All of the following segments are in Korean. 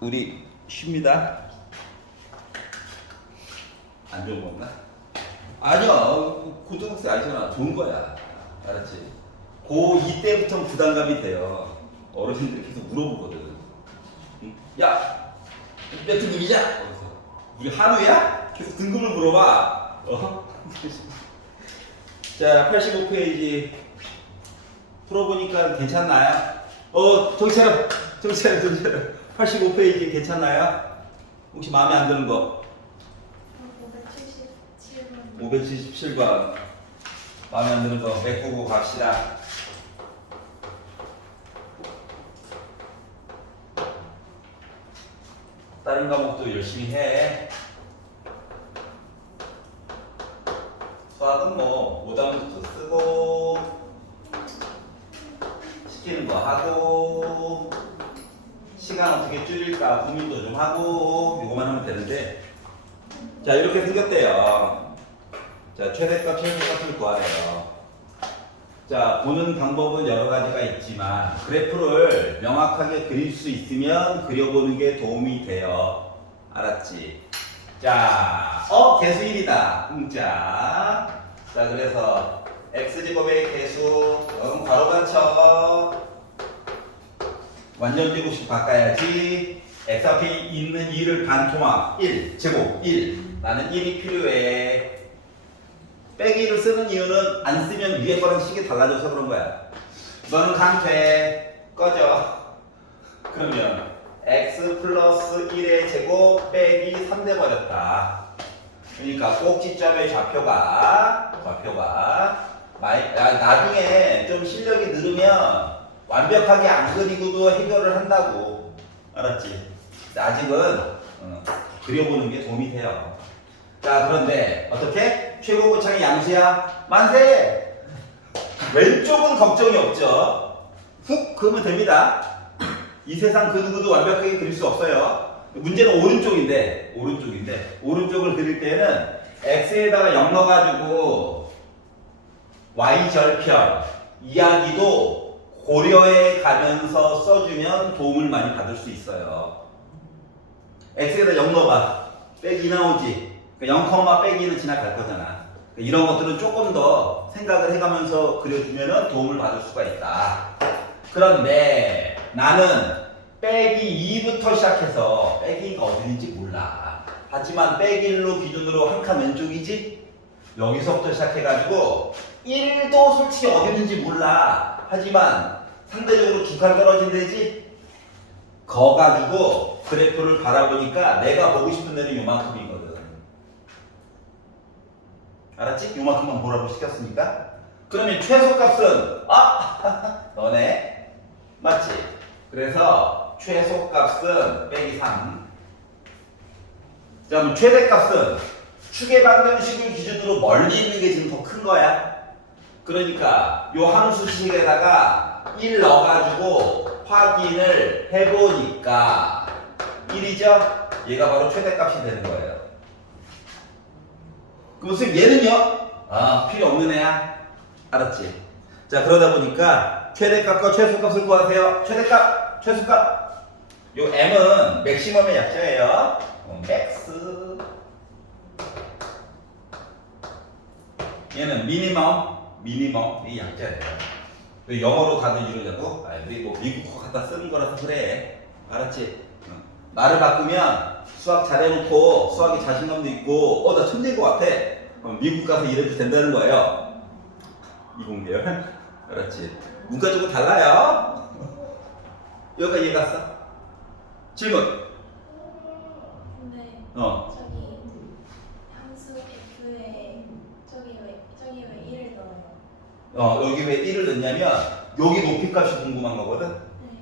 우리 쉽니다. 안 좋은 건가? 아니야. 고등학생 아니잖아. 좋은 거야. 알았지? 고2 때부터 부담감이 돼요. 어르신들이 계속 물어보거든. 응? 야! 몇 등급이냐? 그래서 우리 한우야? 계속 등급을 물어봐. 자, 85페이지 풀어보니까 괜찮나요? 정신 차려. 85페이지 괜찮나요? 혹시 마음에 안 드는 거? 577번 마음에 안 드는 거 메꾸고 갑시다. 다른 과목도 열심히 해. 수학은 뭐 오답부터 쓰고 시키는 거 하고 시간 어떻게 줄일까 고민도 좀 하고 이거만 하면 되는데, 자 이렇게 생겼대요. 자 최대값 최소값을 구하래요. 자 보는 방법은 여러 가지가 있지만 그래프를 명확하게 그릴 수 있으면 그려보는 게 도움이 돼요. 알았지? 자, 개수 1이다. 자 그래서 x제곱의 개수 괄호간 쳐. 완전 제곱식 바꿔야지. x 앞에 있는 2를 반토막 1 제곱 1. 나는 1이 필요해. 빼기를 쓰는 이유는 안 쓰면 위에 거랑 식이 달라져서 그런 거야. 너는 강퇴 꺼져. 그러면 x 플러스 1의 제곱 빼기 3 돼버렸다. 그러니까 꼭지점의 좌표가 나중에 좀 실력이 늘으면 완벽하게 안 그리고도 해결을 한다고. 알았지? 아직은 그려보는 게 도움이 돼요. 자 그런데 어떻게? 최고 고창이 양수야? 만세! 왼쪽은 걱정이 없죠. 훅 그으면 됩니다. 이 세상 그 누구도 완벽하게 그릴 수 없어요. 문제는 오른쪽인데 오른쪽을 그릴 때는 x에다가 0 넣어가지고 y절편 이야기도 고려해 가면서 써주면 도움을 많이 받을 수 있어요. x에다 0 넣어봐. 빼기 나오지. 0, 빼기는 지나갈 거잖아. 이런 것들은 조금 더 생각을 해가면서 그려주면 도움을 받을 수가 있다. 그런데 나는 빼기 2부터 시작해서 빼기가 어디인지 몰라. 하지만 빼기 1로 기준으로 한 칸 왼쪽이지? 여기서부터 시작해가지고 1도 솔직히 어디 있는지 몰라. 하지만 상대적으로 두 칸 떨어진 데지? 거 가지고 그래프를 바라보니까 내가 보고 싶은 데는 요만큼이거든. 알았지? 요만큼만 보라고 시켰으니까. 그러면 최소값은 너네 맞지? 그래서 최소값은 빼기 3. 자 그럼 최대값은 축의 방정식을 기준으로 멀리 있는 게 지금 더 큰 거야. 그러니까 요 함수식에다가 1 넣어가지고 확인을 해보니까 1이죠? 얘가 바로 최대값이 되는 거예요. 그럼 선생님 얘는요? 필요 없는 애야. 알았지? 자 그러다 보니까 최대값과 최소값을 구하세요. 최대값, 최소값. 요 m은 맥시멈의 약자예요. 맥스. 얘는 미니멈이 약자예요. 영어로 다들 이러자고? 우리 뭐 미국 거 갖다 쓰는 거라서 그래. 알았지? 말을 바꾸면 수학 잘해놓고 수학에 자신감도 있고 나 천재인 것 같아. 그럼 미국 가서 일해도 된다는 거예요. 이공계열. 알았지? 문과적으로 달라요. 여기까지 이해 갔어? 질문. 근데 저기 함수 f에 저기 왜 1을 넣어요? 여기 왜 1을 넣냐면 여기 높이값이 궁금한 거거든. 네.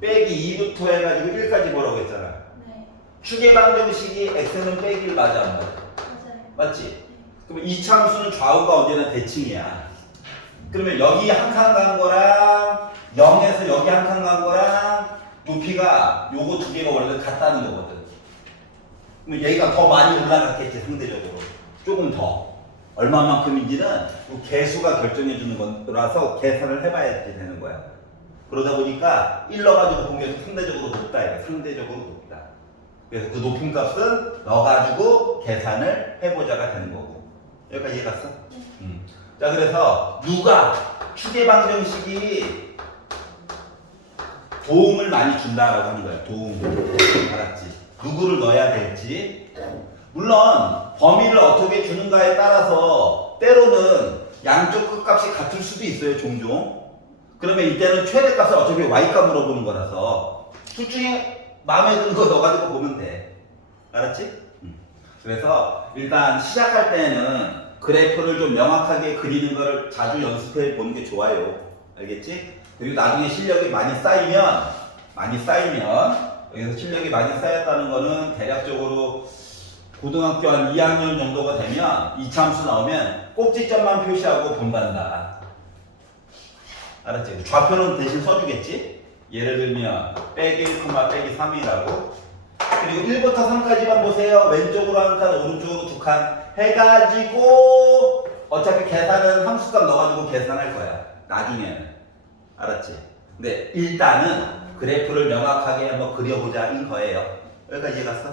빼기 2부터 해가지고 1까지 뭐라고 했잖아. 네. 축의 방정식이 x는 빼기를 맞아 안 맞아? 맞아요. 맞지? 네. 그럼 이 참수는 좌우가 언제나 대칭이야. 그러면 여기 한 칸 간 거랑 0에서 여기 한 칸 간 거랑 높이가 요거 두 개가 원래 같다는 거거든. 그럼 얘가 더 많이 올라갔겠지 상대적으로. 조금 더. 얼마만큼인지는 개수가 결정해 주는 거라서 계산을 해봐야지 되는 거야. 그러다 보니까 1 넣어가지고 본 게 상대적으로 높다. 이거 상대적으로 높다. 그래서 그 높은 값은 넣어가지고 계산을 해보자가 되는 거고. 여기까지 이해 갔어? 자, 그래서 누가 추계 방정식이 도움을 많이 준다라고 하는 거야. 도움. 알았지? 누구를 넣어야 될지. 물론 범위를 어떻게 주는가에 따라서 때로는 양쪽 끝값이 같을 수도 있어요. 종종. 그러면 이때는 최대값을 어차피 y값 물어보는 거라서 둘 중에 마음에 드는 거 넣어가지고 보면 돼. 알았지? 그래서 일단 시작할 때는 그래프를 좀 명확하게 그리는 거를 자주 연습해 보는 게 좋아요. 알겠지? 그리고 나중에 실력이 많이 쌓이면 여기서 실력이 많이 쌓였다는 거는 대략적으로 고등학교 한 2학년 정도가 되면 이차함수 나오면 꼭지점만 표시하고 본단다. 알았지? 좌표는 대신 써주겠지? 예를 들면 빼기 1, 빼기 3이라고. 그리고 1부터 3까지만 보세요. 왼쪽으로 한 칸, 오른쪽으로 두 칸 해가지고 어차피 계산은 함수값 넣어가지고 계산할 거야. 나중에는. 알았지? 근데 일단은 그래프를 명확하게 한번 그려보자인 거예요. 여기까지 이해 갔어?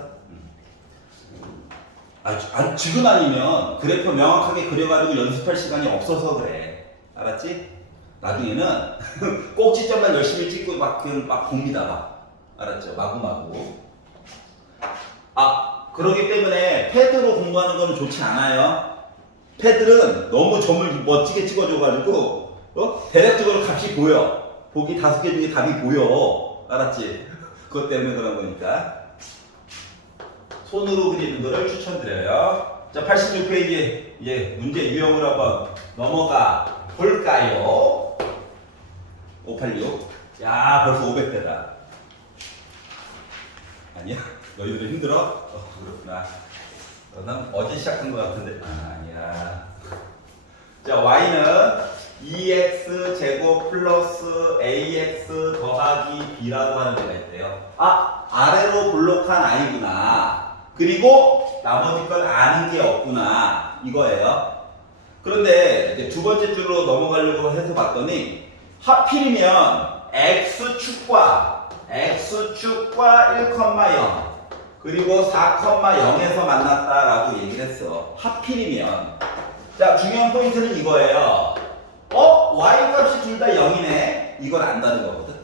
지금 아니면 그래프 명확하게 그려가지고 연습할 시간이 없어서 그래. 알았지? 나중에는 꼭지점만 열심히 찍고 막 봅니다. 막. 알았죠? 마구마구. 그러기 때문에 패드로 공부하는 거는 좋지 않아요. 패드는 너무 점을 멋지게 찍어줘가지고 대략적으로 값이 보여. 보기 5개 중에 답이 보여. 알았지? 그것 때문에 그런 거니까. 손으로 그리는 거를 추천드려요. 자, 86페이지 이제 문제 유형으로 한번 넘어가 볼까요? 586. 야, 벌써 500대다. 아니야? 너희들 힘들어? 그렇구나. 난 어제 시작한 것 같은데. 아니야. 자, y는 2x 제곱 플러스 ax 더하기 b라고 하는 데가 있대요. 아래로 블록한 i구나. 그리고 나머지 건 아는 게 없구나. 이거예요. 그런데 이제 두 번째 줄로 넘어가려고 해서 봤더니 하필이면 x축과 1,0 그리고 4,0에서 만났다라고 얘기를 했어. 하필이면. 자, 중요한 포인트는 이거예요. y 값이 둘 다 0이네. 이건 안다는 거거든.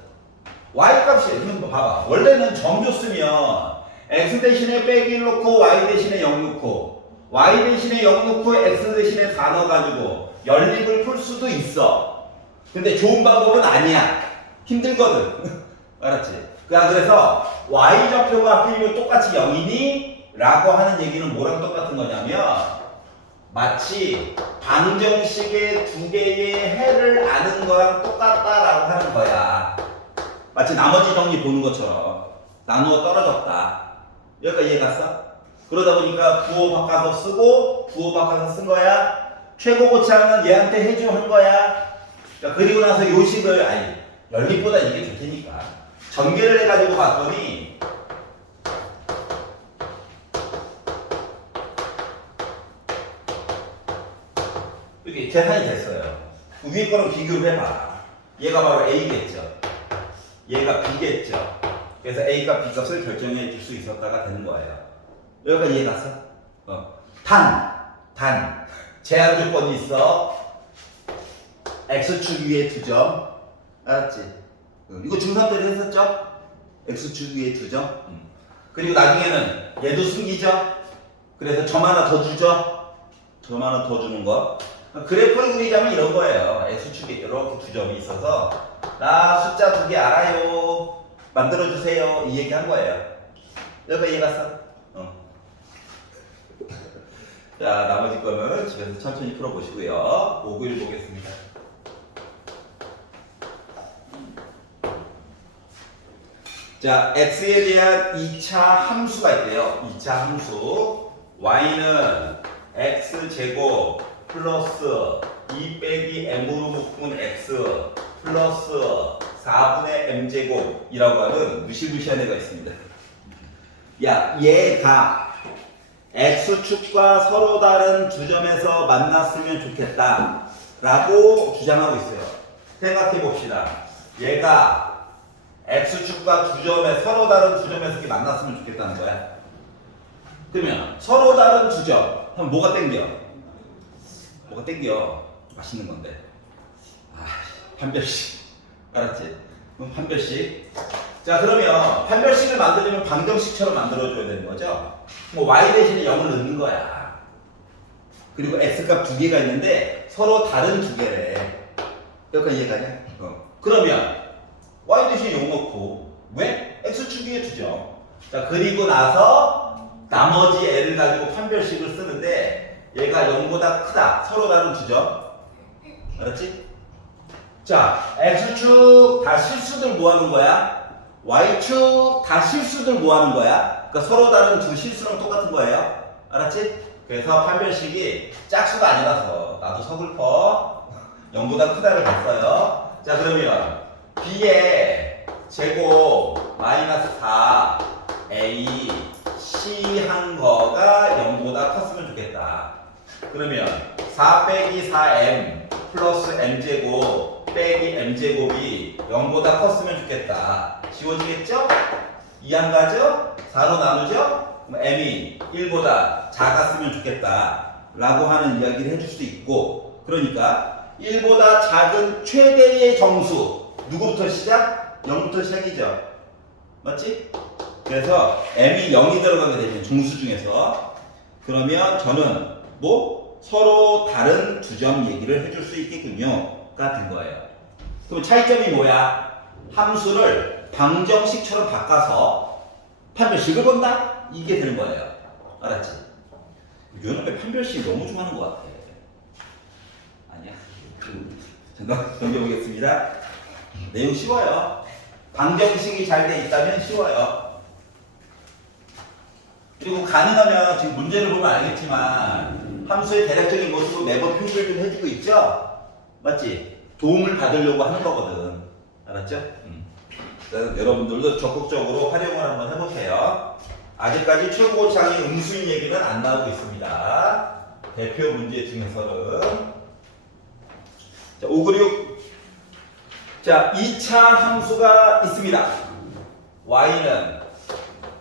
y 값이, 그럼 봐봐. 원래는 점 줬으면 x 대신에 빼기 1 넣고 y 대신에 0 넣고 y 대신에 0 넣고 x 대신에 4 넣어가지고 연립을 풀 수도 있어. 근데 좋은 방법은 아니야. 힘들거든. 알았지? 그래서 y 좌표가 하필이면 똑같이 0이니? 라고 하는 얘기는 뭐랑 똑같은 거냐면 마치 방정식의 두 개의 해를 아는 거랑 똑같다라고 하는 거야. 마치 나머지 정리 보는 것처럼 나누어 떨어졌다. 여기까지 이해 갔어? 그러다 보니까 부호 바꿔서 쓰고 부호 바꿔서 쓴 거야. 최고 고차는 얘한테 해줘 한 거야. 그러니까 그리고 나서 요식을 연립보다 이게 좋 테니까 전개를 해가지고 봤더니 이렇게 계산이 됐어요. 위에 거랑 비교를 해봐. 얘가 바로 A겠죠. 얘가 B겠죠. 그래서 A값, B값을 결정해 줄 수 있었다가 되는 거예요. 여기까지 이해 갔어? 단. 제한 조건이 있어. X축 위에 2점. 알았지? 이거 중3 때도 했었죠? X축 위에 2점. 그리고 나중에는 얘도 숨기죠? 그래서 점 하나 더 주죠? 점 하나 더 주는 거. 그래프를 그리자면 이런 거예요. X축에 이렇게 2점이 있어서 나 숫자 2개 알아요. 만들어주세요. 이 얘기 한 거예요. 여기까지 이해 갔어? 자, 나머지 거는 집에서 천천히 풀어보시고요. 5글 보겠습니다. 자, x에 대한 2차 함수가 있대요. 2차 함수. y는 x제곱 플러스 2 빼기 m으로 묶은 x 플러스 4분의 m제곱이라고 하는 무시무시한 애가 있습니다. 야, 얘가 x축과 서로 다른 두 점에서 만났으면 좋겠다 라고 주장하고 있어요. 생각해 봅시다. 얘가 x축과 두 점에 서로 다른 두 점에서 이렇게 만났으면 좋겠다는 거야. 그러면 서로 다른 두 점. 그럼 뭐가 땡겨? 뭐가 땡겨? 맛있는 건데. 아, 판별식. 알았지? 그럼 판별식. 자, 그러면 판별식을 만들려면 방정식처럼 만들어줘야 되는 거죠? 뭐 y 대신에 0을 넣는 거야. 그리고 x값 두 개가 있는데 서로 다른 두 개래. 여기까지 이해가냐? 그러면 y 대신에 0 넣고 왜? x축 위에 두죠. 자, 그리고 나서 나머지 애를 가지고 판별식을 쓰는데 얘가 0보다 크다. 서로 다른 두 점. 알았지? 자, x축 다 실수들 뭐 하는 거야? y축 다 실수들 뭐 하는 거야? 그러니까 서로 다른 두 실수랑 똑같은 거예요. 알았지? 그래서 판별식이 짝수가 아니라서 나도 서글퍼 0보다 크다를 봤어요. 자, 그러면 b의 제곱 마이너스 4 a c 한 거가 0보다 컸으면 좋겠다. 그러면 4 빼기 4m 플러스 m제곱 빼기 m제곱이 0보다 컸으면 좋겠다. 지워지겠죠? 2 안 가죠? 4로 나누죠? 그럼 m이 1보다 작았으면 좋겠다 라고 하는 이야기를 해줄 수도 있고, 그러니까 1보다 작은 최대의 정수 누구부터 시작? 0부터 시작이죠. 맞지? 그래서 m이 0이 들어가게 되면 정수 중에서, 그러면 저는 뭐 서로 다른 두 점 얘기를 해줄 수 있겠군요 가 된 거예요. 그럼 차이점이 뭐야? 함수를 방정식처럼 바꿔서 판별식을 본다? 이게 되는 거예요. 알았지? 요놈의 판별식 너무 좋아하는 것 같아. 아니야? 넘겨보겠습니다. 내용 쉬워요. 방정식이 잘 돼 있다면 쉬워요. 그리고 가능하면 지금 문제를 보면 알겠지만 함수의 대략적인 모습을 매번 표시를 좀 해주고 있죠? 맞지? 도움을 받으려고 하는 거거든. 알았죠? 여러분들도 적극적으로 활용을 한번 해보세요. 아직까지 최고창의 음수인 얘기는 안 나오고 있습니다. 대표 문제 중에서는. 자, 596. 자, 2차 함수가 있습니다. y는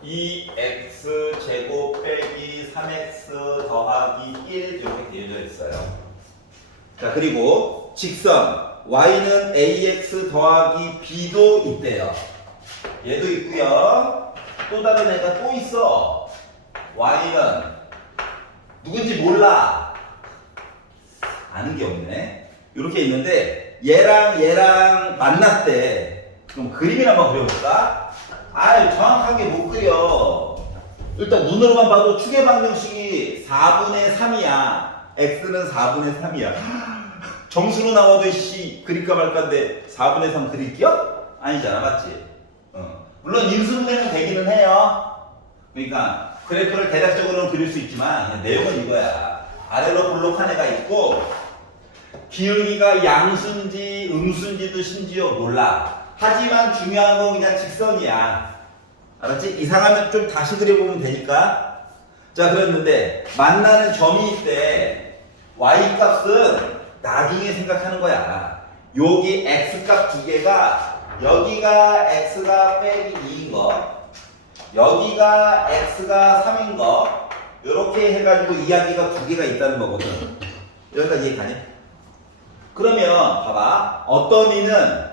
2x 제곱 빼기 3x 더하기 1 이렇게 되어져 있어요. 자, 그리고 직선 y는 ax 더하기 b도 있대요. 얘도 있고요. 또 다른 애가 또 있어. y는 누군지 몰라. 아는 게 없네. 이렇게 있는데 얘랑 만났대. 그럼 그림이나 한번 그려볼까? 아유, 정확하게 못 그려. 일단 눈으로만 봐도 축의 방정식이 4분의 3이야. x는 4분의 3이야. 정수로 나와도 씨 그릴까 말까인데 4분의 3 그릴게요? 아니잖아, 맞지? 물론 인수분해는 되기는 해요. 그러니까 그래프를 대략적으로는 그릴 수 있지만 그냥 내용은 이거야. 아래로 볼록한 애가 있고 기울기가 양수인지 음수인지도 심지어 몰라. 하지만 중요한 건 그냥 직선이야. 알았지? 이상하면 좀 다시 그려보면 되니까. 자, 그랬는데 만나는 점이 있대. y 값은 나중에 생각하는 거야. 여기 x 값 두 개가 여기가 x가 빼기 2인 거, 여기가 x가 3인 거, 이렇게 해가지고 이야기가 두 개가 있다는 거거든. 여기까지 이해 가냐? 그러면 봐봐. 어떤 이는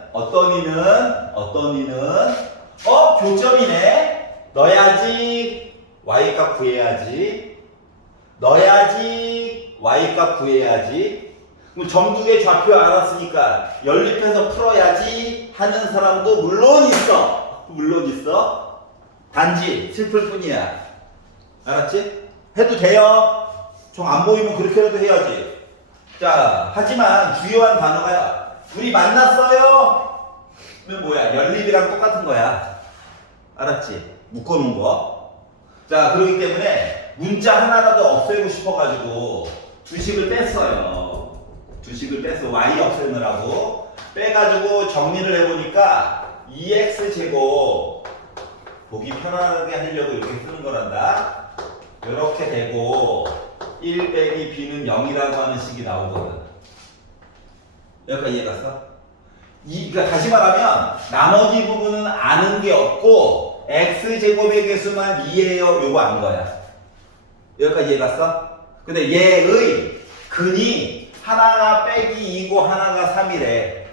교점이네. 넣어야지 y값 구해야지. 넣어야지 y값 구해야지. 그럼 점 두 개 좌표 알았으니까 연립해서 풀어야지 하는 사람도 물론 있어. 단지 슬플 뿐이야. 알았지? 해도 돼요. 정 안 보이면 그렇게라도 해야지. 자, 하지만 주요한 단어가 우리 만났어요. 그러면 뭐야? 연립이랑 똑같은 거야. 알았지? 묶어놓은 거. 자, 그렇기 때문에 문자 하나라도 없애고 싶어가지고 두식을 뺐어요. 두식을 빼서 y 없애느라고 빼가지고 정리를 해보니까 2x 제곱 보기 편하게 하려고 이렇게 쓰는 거란다. 이렇게 되고 1 빼기 b는 0이라고 하는 식이 나오거든. 여기까지 이해 갔어? 그러니까 다시 말하면 나머지 부분은 아는 게 없고 x제곱의 개수만 2예요. 요거 안 거야. 여기까지 이해갔어? 근데 얘의 근이 하나가 빼기 2고 하나가 3이래.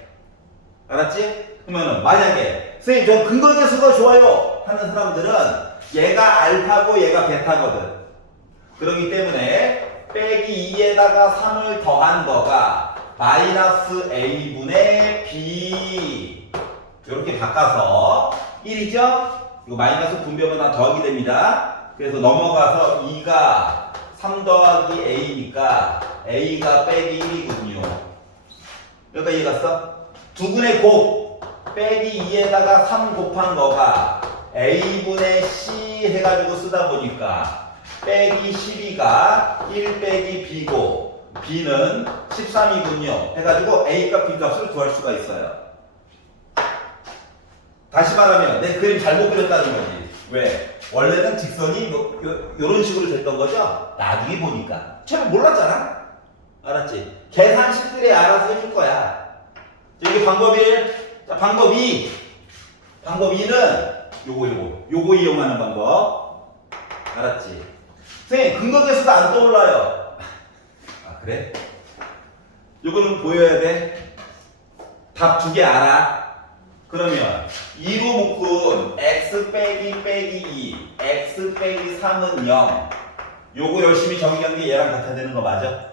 알았지? 그러면은 만약에 선생님 저 근거계수가 좋아요 하는 사람들은 얘가 알파고 얘가 베타거든. 그렇기 때문에 빼기 2에다가 3을 더한 거가 마이너스 a분의 b 이렇게 바꿔서 1이죠? 이거 마이너스 분배보다 더하기 됩니다. 그래서 넘어가서 2가 3 더하기 a니까 a가 빼기 1이군요. 여기까지 이해갔어? 두근의 곱 빼기 2에다가 3 곱한 거가 a분의 c 해가지고 쓰다 보니까 빼기 12가 1 빼기 b고 b는 13이군요. 해가지고 a 값, b 값을 구할 수가 있어요. 다시 말하면 내 그림 잘못 그렸다는 거지. 왜? 원래는 직선이 요런 식으로 됐던 거죠? 나중에 보니까. 처음에 몰랐잖아? 알았지? 계산식들이 알아서 해줄 거야. 여기 방법 1. 자, 방법 2. 방법 2는 요거 이용하는 방법. 알았지? 선생님, 근거계수가 안 떠올라요. 아, 그래? 요거는 보여야 돼. 답 2개 알아. 그러면 2로 묶은 x 빼기 2, x 빼기 3은 0. 요거 열심히 정의한 게 얘랑 같아야 되는 거 맞아?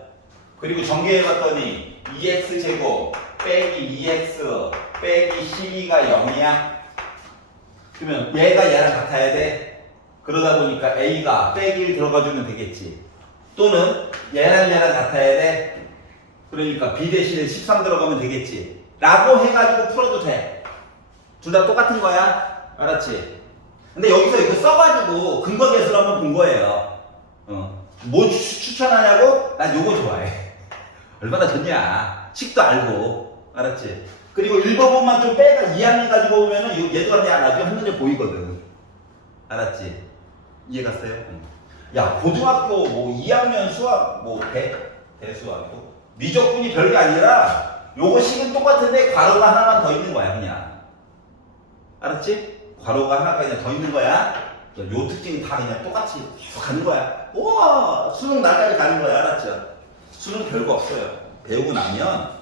그리고 전개해봤더니 2x 제곱 빼기 2x 빼기 12가 0이야. 그러면 얘가 얘랑 같아야 돼. 그러다 보니까 a가 빼기 1 들어가주면 되겠지. 또는 얘랑 같아야 돼. 그러니까 b 대신에 13 들어가면 되겠지. 라고 해가지고 풀어도 돼. 둘 다 똑같은 거야. 알았지? 근데 여기서 이거 써가지고 근거계수를 한번 본 거예요. 뭐 추천하냐고? 난 요거 좋아해. 얼마나 좋냐. 식도 알고. 알았지? 그리고 1번만 좀 빼가 2학년 가지고 오면은 얘도 나중에 한 문제 보이거든. 알았지? 이해갔어요? 야, 고등학교 뭐 2학년 수학 뭐 대수학이고 미적분이 별게 아니라 요거 식은 똑같은데 괄호가 하나만 더 있는 거야, 그냥. 알았지? 괄호가 하나가 그냥 더 있는 거야. 요 특징이 다 그냥 똑같이 계속 가는 거야. 우와, 수능 날까지 가는 거야. 알았죠? 수능 별거 없어요. 배우고 나면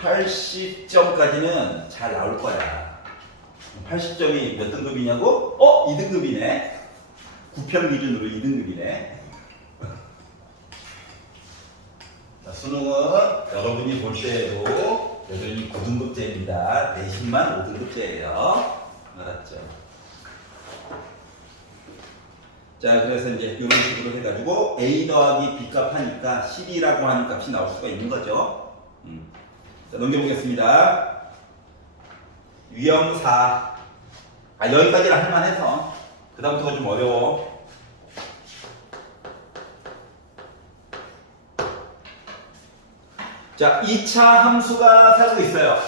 80점까지는 잘 나올 거야. 80점이 몇 등급이냐고? 2등급이네. 9평 기준으로 2등급이네. 자, 수능은 여러분이 볼 때에도 여전히 9등급제입니다. 내신만 5등급제예요. 알았죠? 자, 그래서 이제 이런 식으로 해가지고 a 더하기 b 값 하니까 12라고 하는 값이 나올 수가 있는 거죠. 자, 넘겨보겠습니다. 유형 4. 여기까지는 할만해서 그 다음부터가 좀 어려워. 자, 2차 함수가 살고 있어요.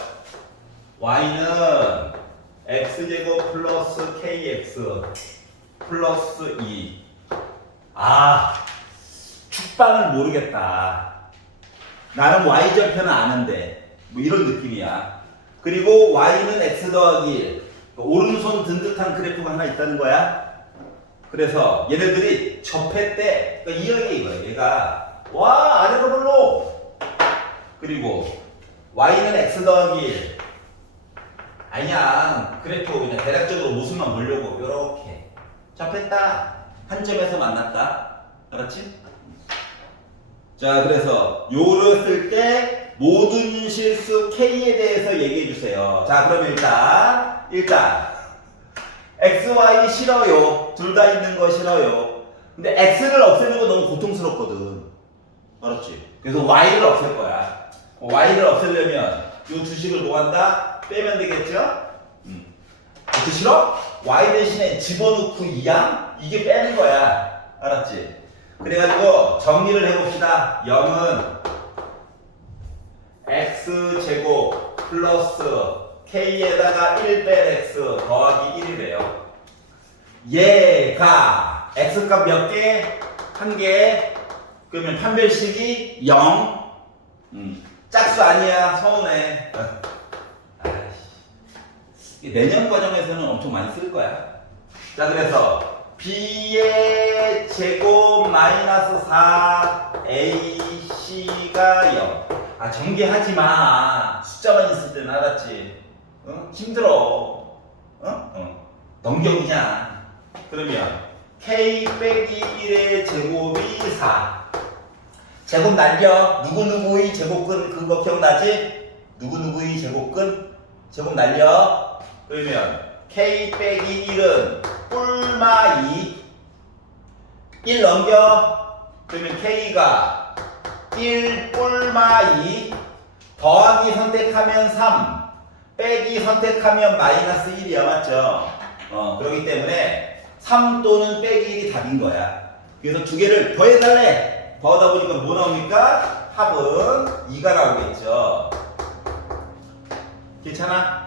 y는 x제곱 플러스 kx 플러스 2. 축방을 모르겠다. 나는 y절편은 아는데 뭐 이런 느낌이야. 그리고 y는 x 더하기 1. 오른손 든 듯한 그래프가 하나 있다는 거야. 그래서 얘네들이 접했대. 그러니까 이형이 이거야. 얘가 아래로 흘러. 그리고 y는 x 더하기 1. 그냥 그래프 그냥 대략적으로 모습만 보려고 이렇게 접했다. 한 점에서 만났다. 알았지? 자, 그래서 요를 쓸 때 모든 실수 k에 대해서 얘기해 주세요. 자, 그럼 일단 x, y 싫어요. 둘 다 있는 거 싫어요. 근데 x를 없애는 거 너무 고통스럽거든. 알았지? 그래서 y를 없앨 거야. y를 없애려면 요 두 식을 뭐 한다? 빼면 되겠죠? 그것도 싫어? y 대신에 집어넣고 2양? 이게 빼는 거야. 알았지? 그래가지고 정리를 해봅시다. 0은 x제곱 플러스 k에다가 1 뺄 x 더하기 1이래요. 얘가 x값 몇 개? 한 개. 그러면 판별식이 0. 짝수 아니야. 서운해. 내년 과정에서는 엄청 많이 쓸 거야. 자, 그래서 b의 제곱 마이너스 4ac가 0. 아, 전개하지 마. 숫자만 있을 때는 알았지. 어? 힘들어. 넘겨 그냥. 그러면 k 빼기 1의 제곱이 4. 제곱 날려. 누구누구의 제곱근 그거 기억나지? 누구누구의 제곱근? 제곱 날려. 그러면 k 빼기 1은 뿔마 2. 1 넘겨. 그러면 k가 1 뿔마 2 더하기 선택하면 3 빼기 선택하면 마이너스 1이야. 맞죠? 그렇기 때문에 3 또는 빼기 1이 답인 거야. 그래서 두 개를 더해달래. 더하다 보니까 뭐 나옵니까? 합은 2가 나오겠죠. 괜찮아?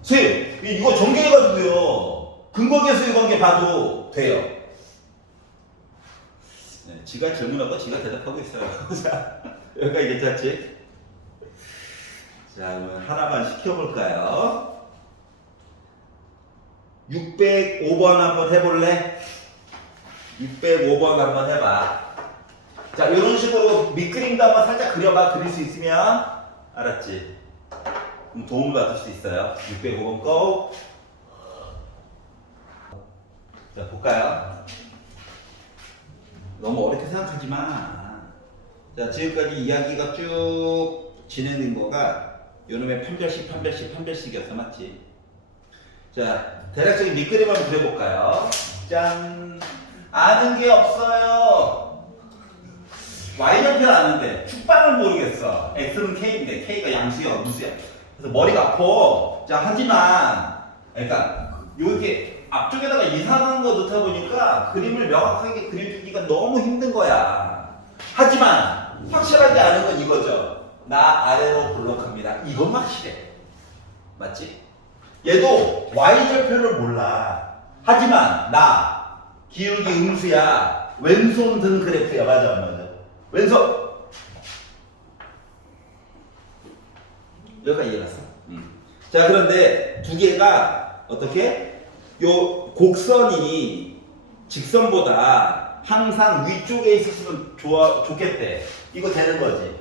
선생님, 이거 전개해가지고요. 근거계수 관계 봐도 돼요. 네, 지가 질문하고 지가 대답하고 있어요. 자, 여기까지 괜찮지? 자, 그러면 하나만 시켜볼까요? 605번 한번 해볼래? 605번 한번 해봐. 자, 이런 식으로 밑그림도 한번 살짝 그려봐. 그릴 수 있으면. 알았지? 그럼 도움을 받을 수 있어요. 605번 고. 자, 볼까요? 너무 어렵게 생각하지 마. 자, 지금까지 이야기가 쭉 진행된 거가 요놈의 판별식이었어. 맞지? 자, 대략적인 밑그림 한번 그려볼까요? 짠! 아는 게 없어요. y절편 아는데 축방을 모르겠어. x는 k인데 k가 양수야 무수야. 그래서 머리가 아파. 자, 하지만 그러니까 요렇게 앞쪽에다가 이상한 거 넣다 보니까 그림을 명확하게 그려주기가 너무 힘든 거야. 하지만 확실하지 않은 건 이거죠. 나 아래로 블록합니다. 이건 확실해. 맞지? 얘도 y절편을 몰라. 하지만 나 기울기 음수야. 왼손 든 그래프야. 맞아, 맞아. 왼손. 여기까지 이해갔어. 자, 그런데 두 개가 어떻게? 요 곡선이 직선보다 항상 위쪽에 있었으면 좋겠대. 이거 되는 거지.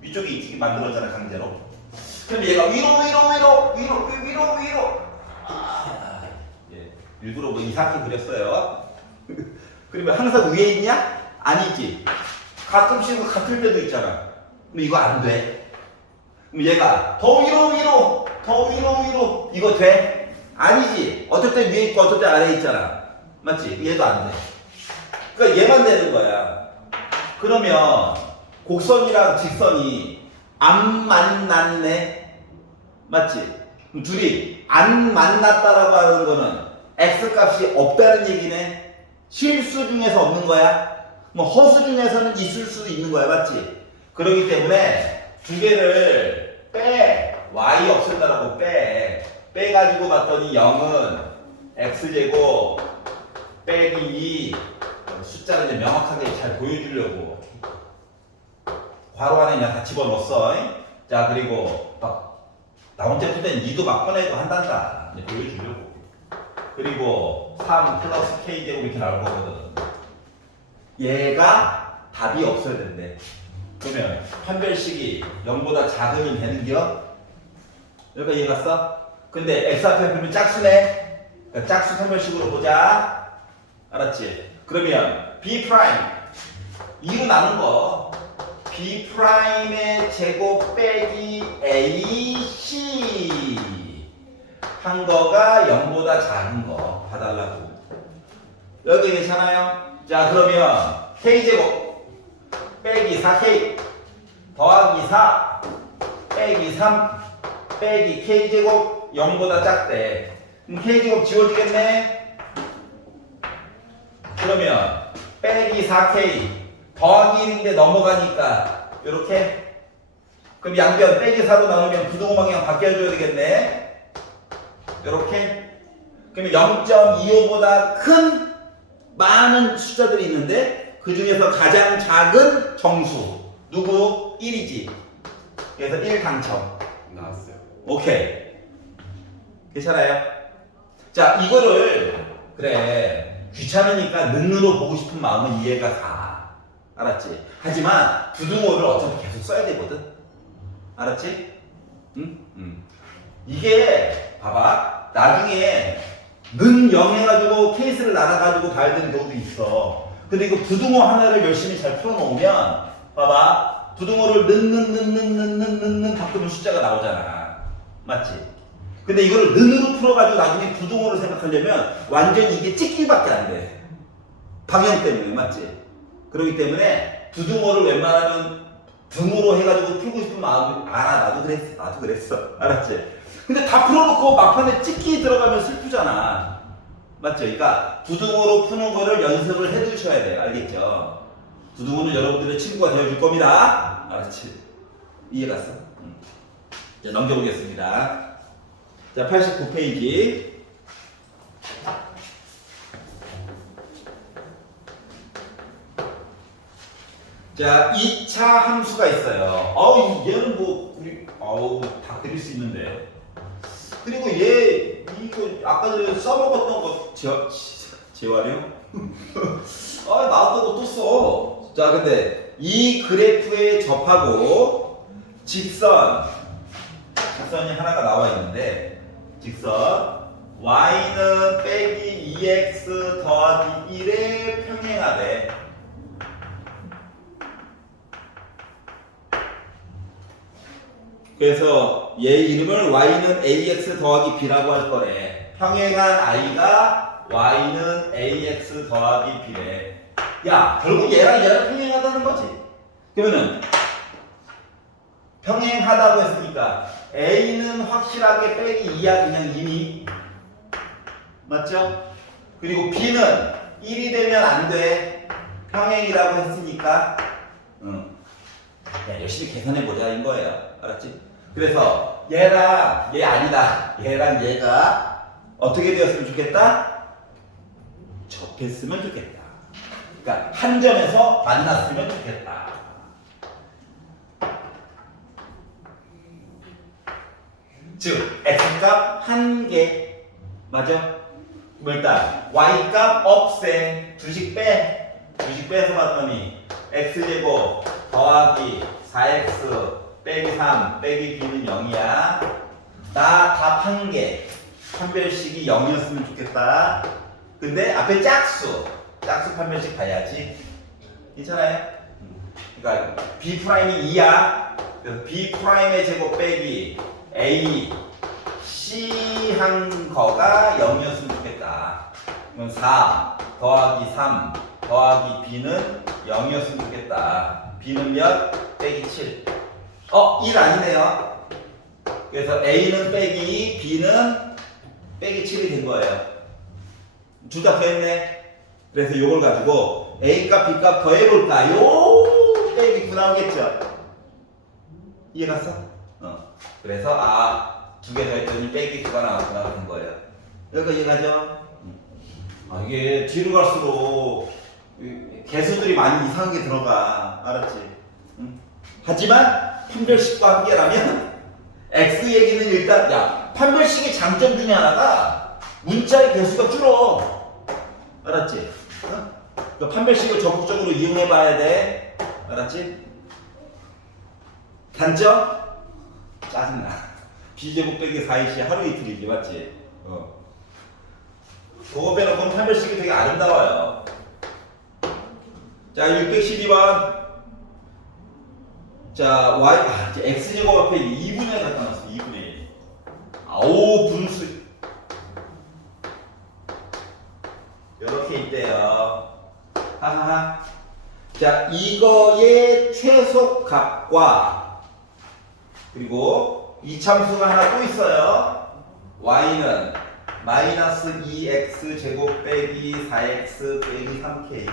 위쪽에 있게 만들었잖아, 강제로. 그럼 얘가 위로. 예, 일부러 뭐 이상하게 그렸어요. 그러면 항상 위에 있냐? 아니지. 가끔씩은 같을 때도 있잖아. 그럼 이거 안 돼. 그럼 얘가 더 위로. 이거 돼? 아니지. 어떨 때 위에 있고 어떨 때 아래에 있잖아. 맞지? 얘도 안 돼. 그러니까 얘만 되는 거야. 그러면 곡선이랑 직선이 안 만났네. 맞지? 그럼 둘이 안 만났다라고 하는 거는 x 값이 없다는 얘기네. 실수 중에서 없는 거야. 뭐 허수 중에서는 있을 수도 있는 거야. 맞지? 그렇기 때문에 두 개를 빼. y 없앤다라고 빼가지고 봤더니 0은 x제곱 빼기 2 숫자를 이제 명확하게 잘 보여주려고 괄호 안에 그냥 다 집어넣었어. 자, 그리고 막 나 혼자 풀 때는 2도 막 꺼내고 한단다. 이제 보여주려고. 그리고 3 플러스 k제곱 이렇게 나올 거거든. 얘가 답이 없어야 된대. 그러면 판별식이 0보다 작으면 되는겨? 여기까지 이해갔어? 근데 x 앞에 보면 짝수네. 그러니까 짝수 판별식으로 보자. 알았지? 그러면 b 프라임 2로 나눈 거 b 프라임의 제곱 빼기 ac 한 거가 0보다 작은 거 봐달라고. 여기 괜찮아요? 자, 그러면 k제곱 빼기 4k 더하기 4 빼기 3 빼기 k제곱 0보다 작대. 그럼 k제곱 지워지겠네? 그러면 빼기 4k 더하기 1인데 넘어가니까 이렇게. 그럼 양변 빼기 4로 나누면 부동 방향 바뀌어줘야 되겠네. 이렇게. 그러면 0.25보다 큰 많은 숫자들이 있는데 그 중에서 가장 작은 정수 누구? 1이지. 그래서 1 당첨. 나왔어요. 오케이. 괜찮아요? 자, 이거를 그래 귀찮으니까 는으로 보고 싶은 마음은 이해가 가. 알았지? 하지만 부등호를 어차피 계속 써야 되거든. 알았지? 응? 이게 봐봐. 나중에 는 0 해가지고 케이스를 나눠가지고 가야 되는 경우도 있어. 근데 이거 부등호 하나를 열심히 잘 풀어놓으면 봐봐. 부등호를 는 바꾸면 숫자가 나오잖아. 맞지? 근데 이거를 는으로 풀어가지고 나중에 부등호를 생각하려면 완전 이게 찍기밖에 안 돼. 방향 때문에. 맞지? 그렇기 때문에 부등호를 웬만하면 등호로 해가지고 풀고 싶은 마음이 알아. 나도 그랬어. 알았지? 근데 다 풀어놓고 막판에 찍기 들어가면 슬프잖아. 맞죠? 그러니까 부등호로 푸는 거를 연습을 해두셔야 돼요. 알겠죠? 부등호는 여러분들의 친구가 되어줄 겁니다. 알았지? 이해 갔어? 자, 넘겨보겠습니다. 자, 89페이지. 자, 2차 함수가 있어요. 얘는 다 그릴 수 있는데. 그리고 이거 아까 전에 써먹었던 거, 재활용? 나왔던 거 또 써. 자, 근데 이 그래프에 접하고 직선이 하나가 나와 있는데, 직선 y는 빼기 2x 더하기 1에 평행하되, 그래서 얘 이름을 y는 ax 더하기 b라고 할 거래. 평행한 i가 y는 ax 더하기 b래. 야, 결국 얘랑 평행하다는 거지. 그러면은 평행하다고 했으니까 a는 확실하게 빼기 2야. 그냥 2니. 맞죠? 그리고 b는 1이 되면 안 돼. 평행이라고 했으니까. 야, 열심히 계산해보자 인 거예요. 알았지? 그래서 얘랑 얘 아니다. 얘랑 얘가 어떻게 되었으면 좋겠다? 접했으면 좋겠다. 그러니까 한 점에서 만났으면 좋겠다. 즉 x값 1개. 맞아? 일단 y값 없애. 주식 빼서 봤더니 x제곱 더하기 4x 빼기 3 빼기 b는 0이야. 나 답 1개. 판별식이 0이었으면 좋겠다. 근데 앞에 짝수 판별식 봐야지. 괜찮아요? 그러니까 b'이 2야. 그래서 b'의 제곱 빼기 a c 한 거가 0이었으면 좋겠다. 그럼 4 더하기 3 더하기 b는 0이었으면 좋겠다. b는 몇? 빼기 7. 1 아니네요. 그래서 a는 빼기 2, b는 빼기 7이 된 거예요. 둘 다 더했네. 그래서 이걸 가지고 a값, b값 더해볼까요? 빼기 9 나오겠죠? 이해 갔어? 그래서 두 개 더했더니 빼기 9가 나왔구나 된 거예요. 여기가 이해가죠? 이게 뒤로 갈수록 개수들이 많이 이상하게 들어가. 알았지? 하지만 판별식과 함께라면 x 얘기는 일단 판별식의 장점 중에 하나가 문자의 개수가 줄어. 알았지? 그 판별식을 적극적으로 이용해 봐야 돼. 알았지? 단점? 짜증나. b제곱 빼기 4ac 하루 이틀이지. 맞지? 그거 빼놓고는 판별식이 되게 아름다워요. 자, 612번. 자, 이제 x제곱 앞에 2분의 1 갖다 놨어. 2분의 1. 분수. 이렇게 있대요. 하하하. 자, 이거의 최소값과 그리고 이참수가 하나 또 있어요. y는 마이너스 2x 제곱 빼기 4x 빼기 3k.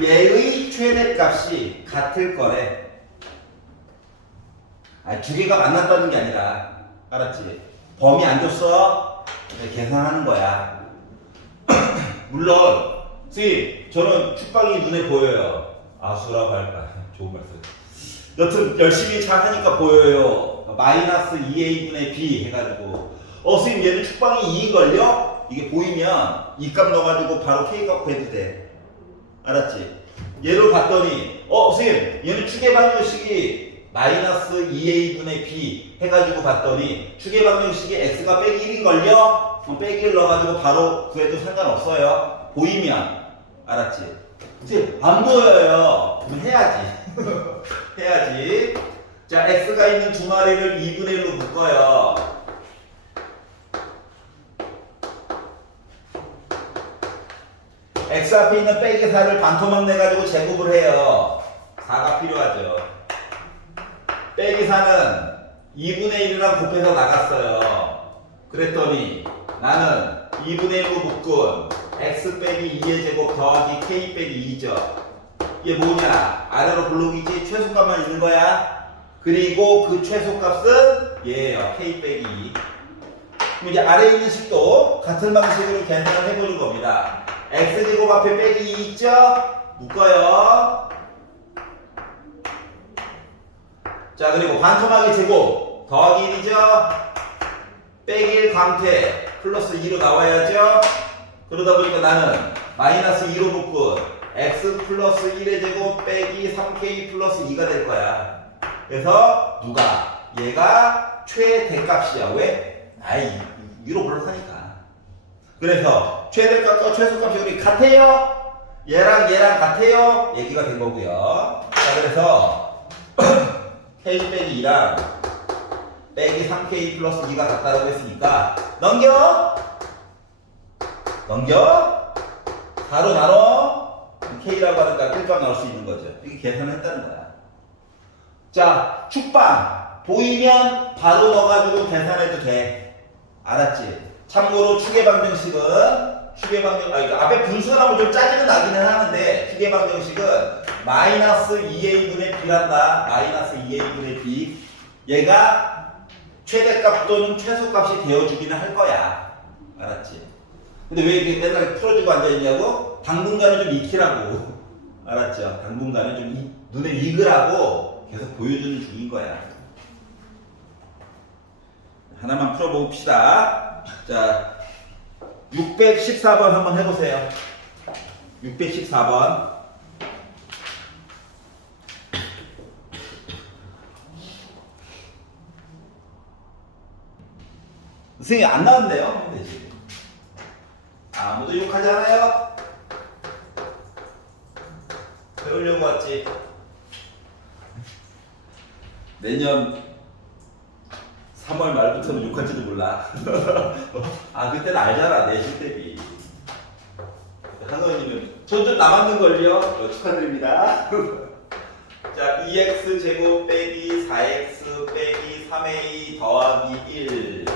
얘의 최대값이 같을 거래. 두 개가 만났다는 게 아니라, 알았지? 범위 안 줬어? 계산하는 거야. 물론, 저는 축방이 눈에 보여요. 아수라고 할까? 좋은 말씀. 여튼 열심히 잘 하니까 보여요. 마이너스 2a분의 b 해가지고 선생님 얘는 축방이 2인걸요? 이게 보이면 이 값 넣어가지고 바로 K 값 구해도 돼. 알았지? 얘를 봤더니 선생님 얘는 축의 방정식이 마이너스 2a분의 b 해가지고 봤더니 축의 방정식이 x가 빼기 1인걸요? 그럼 빼기 1 넣어가지고 바로 구해도 상관없어요. 보이면. 알았지? 선생님 안 보여요. 그럼 해야지. 해야지. 자, x가 있는 두 마리를 2분의 1로 묶어요. x 앞에 있는 빼기 4를 반토막 내가지고 제곱을 해요. 4가 필요하죠. 빼기 4는 2분의 1이랑 곱해서 나갔어요. 그랬더니 나는 2분의 1로 묶은 x 빼기 2의 제곱 더하기 k 빼기 2죠. 이게 뭐냐? 아래로 블록이지 최소값만 있는 거야. 그리고 그 최소값은 얘예요. k 빼기 2. 그럼 이제 아래에 있는 식도 같은 방식으로 계산을 해보는 겁니다. x제곱 앞에 빼기 2 있죠? 묶어요. 자, 그리고 반토막의 제곱 더하기 1이죠? 빼기 1 강퇴 플러스 2로 나와야죠? 그러다 보니까 나는 마이너스 2로 묶은 x 플러스 1의 제곱 빼기 3k 플러스 2가 될 거야. 그래서 누가? 얘가 최대값이야. 왜? 아이, 위로 블록하니까. 그래서 최대값과 최소값이 우리 같아요? 얘랑 같아요? 얘기가 된 거고요. 자, 그래서 k 빼기 2랑 빼기 3k 플러스 2가 같다고 했으니까 넘겨? 4로 나눠? k라고 하니까 1방 나올 수 있는 거죠. 이게 계산을 했다는 거야. 자, 축방 보이면 바로 넣어가지고 계산해도 돼. 알았지? 참고로 축의 방정식은 앞에 분수가 나오면 좀 짜증은 나기는 하는데 축의 방정식은 마이너스 2a분의 b란다. 마이너스 2a분의 b. 얘가 최대값 또는 최소값이 되어주기는 할 거야. 알았지? 근데 왜 이렇게 맨날 풀어주고 앉아있냐고? 당분간은 좀 익히라고. 알았죠? 당분간은 좀 눈에 익으라고 계속 보여주는 중인 거야. 하나만 풀어봅시다. 자, 614번 한번 해보세요. 614번. 선생님 안 나왔네요. 하면 되지. 아무도 욕하지 않아요? 배우려고 왔지. 내년 3월 말부터는 욕할지도 몰라. 그때는 알잖아. 내실 대비. 한원님은 전 좀 남았는걸요? 축하드립니다. 자, 2x 제곱 빼기 4x 빼기 3a 더하기 1.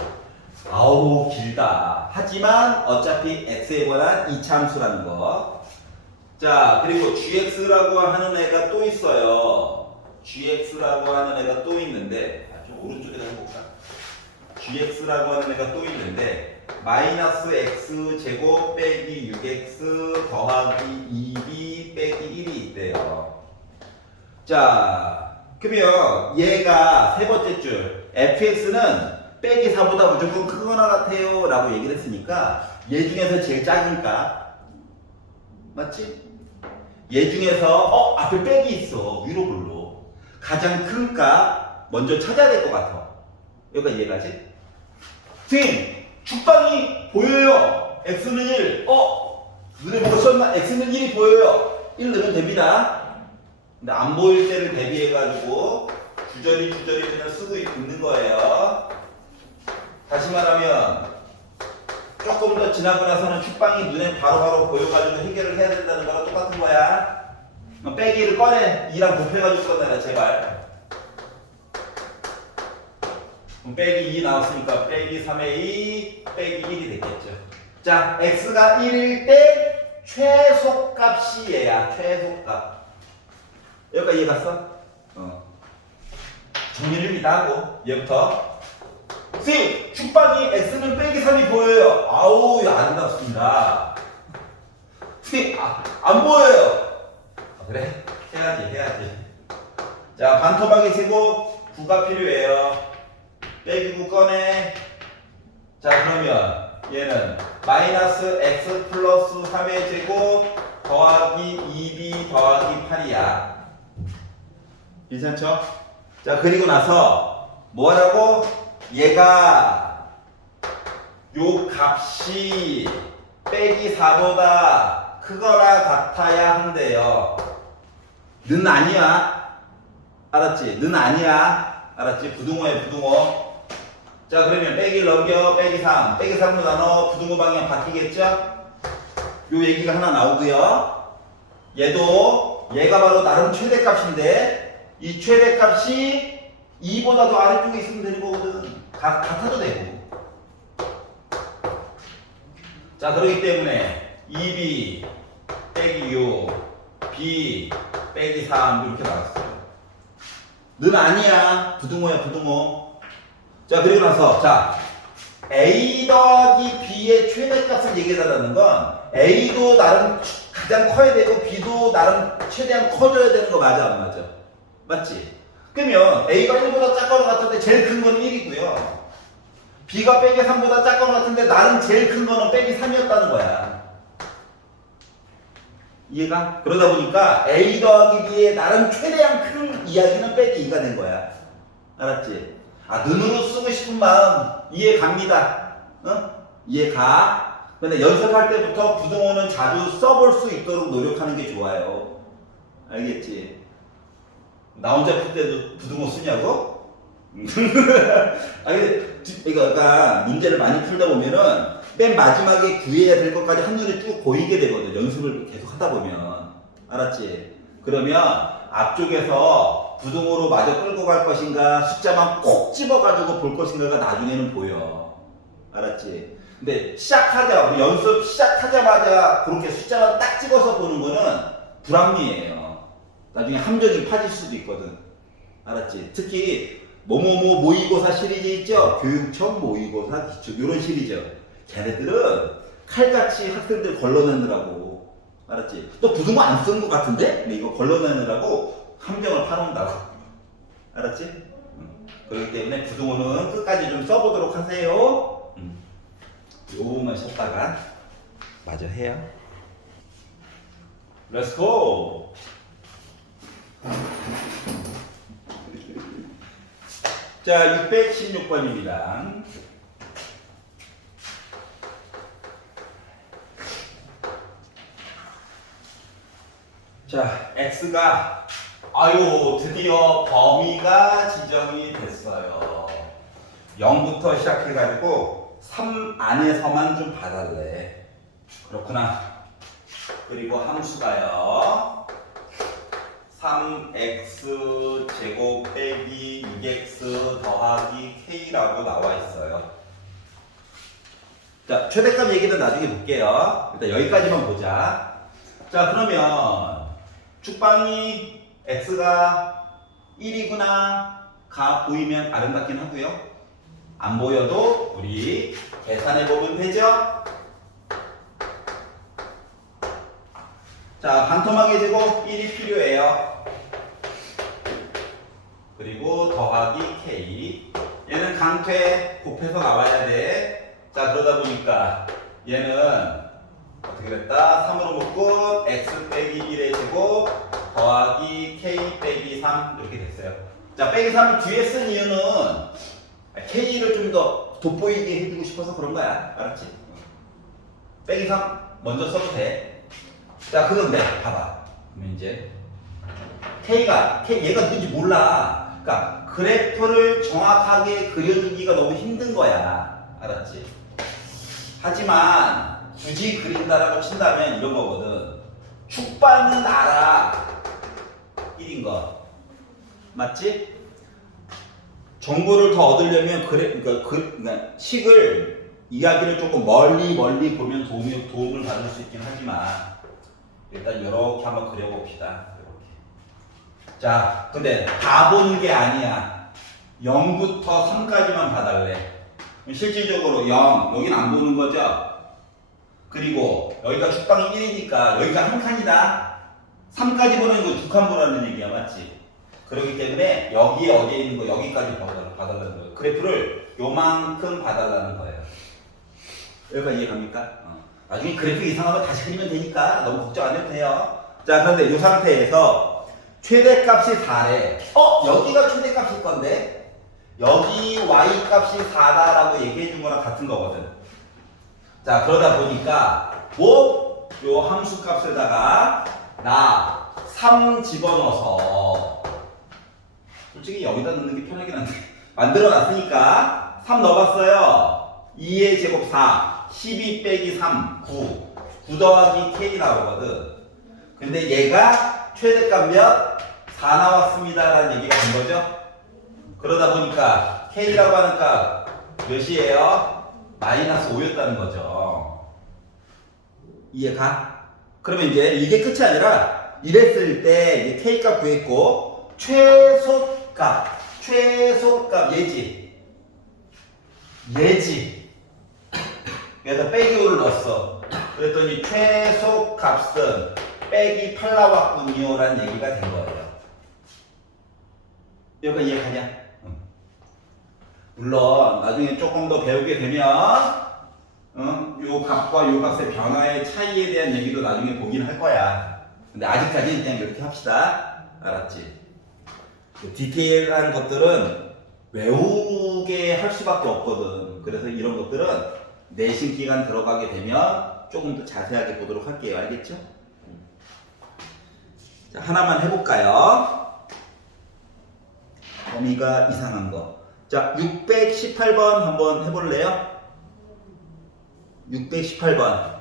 아우, 길다. 하지만 어차피 x에 관한 이차함수라는 거. 자, 그리고 gx라고 하는 애가 또 있어요. gx라고 하는 애가 또 있는데, 좀 오른쪽에다 해볼까? gx라고 하는 애가 또 있는데, 마이너스 x 제곱 빼기 6x 더하기 2b 빼기 1이 있대요. 자, 그러면 얘가 세 번째 줄 fx는 빼기 4보다 무조건 크거나 같아요 라고 얘기를 했으니까 얘 중에서 제일 작으니까, 맞지? 얘 중에서 앞에 빼기 있어. 위로 불로 가장 큰 값 먼저 찾아야 될 것 같아. 여기가 이해가지? 선생님, 축방이 보여요. x는 1. 눈에 보고 썼나? x는 1이 보여요. 1 넣으면 됩니다. 근데 안 보일 때를 대비해가지고 주저리 그냥 쓰고 있는 거예요. 다시 말하면 조금 더 지나고 나서는 축방이 눈에 바로바로 보여가지고 해결을 해야 된다는 거랑 똑같은 거야. 빼기를 꺼내. 2랑 곱해가지고 꺼내라 제발. 그럼 빼기 2 나왔으니까 빼기 3의 2 빼기 1이 됐겠죠. 자, x가 1일 때 최소값이 얘야. 최소값. 여기까지 이해 갔어? 정리를 다 하고 얘부터. 선생님, 축방이 x는 빼기 3이 보여요. 아우, 안 나왔습니다. 선생님, 안 보여요. 그래? 해야지. 자, 반토막의 제곱 9가 필요해요. 빼기 9 꺼내. 자, 그러면 얘는 마이너스 x 플러스 3의 제곱 더하기 2b 더하기 8이야. 괜찮죠? 자, 그리고 나서 뭐 하라고? 얘가 요 값이 빼기 4보다 크거나 같아야 한대요. 는 아니야. 알았지? 는 아니야. 알았지? 부등호야, 부등호. 자, 그러면 빼기를 넘겨. 빼기 3. 빼기 3으로 나눠. 부등호 방향 바뀌겠죠? 요 얘기가 하나 나오고요. 얘가 바로 나름 최대값인데 이 최대값이 2보다 더 아래쪽에 있으면 되는 거거든. 같아도 되고. 자, 그렇기 때문에 2b 빼기 6 b 빼기 3 이렇게 나왔어요. 는 아니야. 부등호야, 부등호. 자, 그리고 나서 자, a 더하기 b의 최대값을 얘기해달라는 건 a도 나름 가장 커야 되고 b도 나름 최대한 커져야 되는 거 맞아, 안 맞아? 맞지? 그러면 a가 1보다 작거나 같은데 제일 큰 건 1이고요. b가 빼기 3보다 작거나 같은데 나름 제일 큰 거는 빼기 3이었다는 거야. 이해가? 그러다 보니까 a 더하기 b의 나름 최대한 큰 이야기는 빼기 2가 된 거야. 알았지? 아, 는으로 쓰고 싶은 마음 이해 갑니다. 어? 이해 가. 근데 연습할 때부터 부등호는 자주 써볼 수 있도록 노력하는 게 좋아요. 알겠지? 나 혼자 풀 때도 부등호 쓰냐고? 아, 근데 그러니까 문제를 많이 풀다 보면은 맨 마지막에 구해야 될 것까지 한눈에 쭉 보이게 되거든. 연습을 계속 하다 보면. 알았지? 그러면 앞쪽에서 부등호로 마저 끌고 갈 것인가 숫자만 콕 집어가지고 볼 것인가가 나중에는 보여. 알았지? 근데 우리 연습 시작하자마자 그렇게 숫자만 딱 찍어서 보는 거는 불합리해요. 나중에 함정이 파질 수도 있거든. 알았지? 특히 뭐뭐뭐 모의고사 시리즈 있죠? 교육청 모의고사 기출 이런 시리즈. 걔네들은 칼같이 학생들 걸러내느라고. 알았지? 또 부등호 안 쓴 것 같은데? 근데 이거 걸러내느라고 함정을 파놓는다고. 알았지? 그렇기 때문에 부등호는 끝까지 좀 써보도록 하세요. 요 부분만 쉬었다가 마저 해요. 렛츠고! 자, 616번입니다. 자, x가 드디어 범위가 지정이 됐어요. 0부터 시작해가지고 3 안에서만 좀 봐달래. 그렇구나. 그리고 함수가요. 3x 제곱 빼기 6x 더하기 k라고 나와 있어요. 자, 최대값 얘기는 나중에 볼게요. 일단 여기까지만 보자. 자, 그러면 축방이 x가 1이구나 가 보이면 아름답긴 하고요. 안 보여도 우리 계산해 보면 되죠. 자, 반토막의 제곱 1이 필요해요. 그리고 더하기 k. 얘는 강퇴 곱해서 나와야 돼. 자, 그러다 보니까 얘는 어떻게 됐다? 3으로 묶은 x 빼기 1의 제곱 더하기 k 빼기 3 이렇게 됐어요. 자, 빼기 3을 뒤에 쓴 이유는 k를 좀 더 돋보이게 해주고 싶어서 그런 거야. 알았지? 빼기 3 먼저 써도 돼. 자, 그런데 봐봐. 그러면 이제 얘가 누군지 몰라. 그러니까 그래프를 정확하게 그려주기가 너무 힘든 거야. 알았지? 하지만 굳이 그린다라고 친다면 이런 거거든. 축방은 알아. 1인 거. 맞지? 정보를 더 얻으려면 그러니까 식을 이야기를 조금 멀리 보면 도움을 받을 수 있긴 하지만 일단 이렇게 한번 그려봅시다. 이렇게. 자, 근데 다 보는 게 아니야. 0부터 3까지만 봐달래. 실질적으로 0, 여긴 안 보는 거죠? 그리고 여기가 축방이 1이니까 여기가 한 칸이다. 3까지 보는 거 2칸 보라는 얘기야. 맞지? 그렇기 때문에 여기에 어디에 있는 거 여기까지 봐달라는 거예요. 그래프를 요만큼 봐달라는 거예요. 여기까지 이해갑니까? 나중에 그래프 이상하면 다시 그리면 되니까 너무 걱정 안 해도 돼요. 자, 그런데 이 상태에서 최대값이 4래. 여기가 최대값일 건데 여기 y값이 4다라고 얘기해 준 거랑 같은 거거든. 자, 그러다 보니까 요 함수 값에다가 나 3 집어넣어서 솔직히 여기다 넣는 게 편하긴 한데 만들어 놨으니까 3 넣어봤어요. 2의 제곱 4 12 빼기 3 9 더하기 k 나오거든. 근데 얘가 최대값 몇? 4 나왔습니다 라는 얘기가 된 거죠. 그러다 보니까 k라고 하는 값 몇이에요? 마이너스 5였다는 거죠. 이해가? 그러면 이제 이게 끝이 아니라 이랬을 때 이제 k값 구했고 최소값 예지 그래서 빼기 5를 넣었어. 그랬더니 최소값은 빼기 8 나왔군요 라는 얘기가 된 거예요. 여기가 이해가냐? 물론 나중에 조금 더 배우게 되면 요 값과 요 값의 변화의 차이에 대한 얘기도 나중에 보긴 할 거야. 근데 아직까지는 그냥 이렇게 합시다. 알았지? 디테일한 것들은 외우게 할 수밖에 없거든. 그래서 이런 것들은 내신 기간 들어가게 되면 조금 더 자세하게 보도록 할게요. 알겠죠? 자, 하나만 해볼까요? 범위가 이상한 거. 자, 618번 한번 해볼래요? 618번.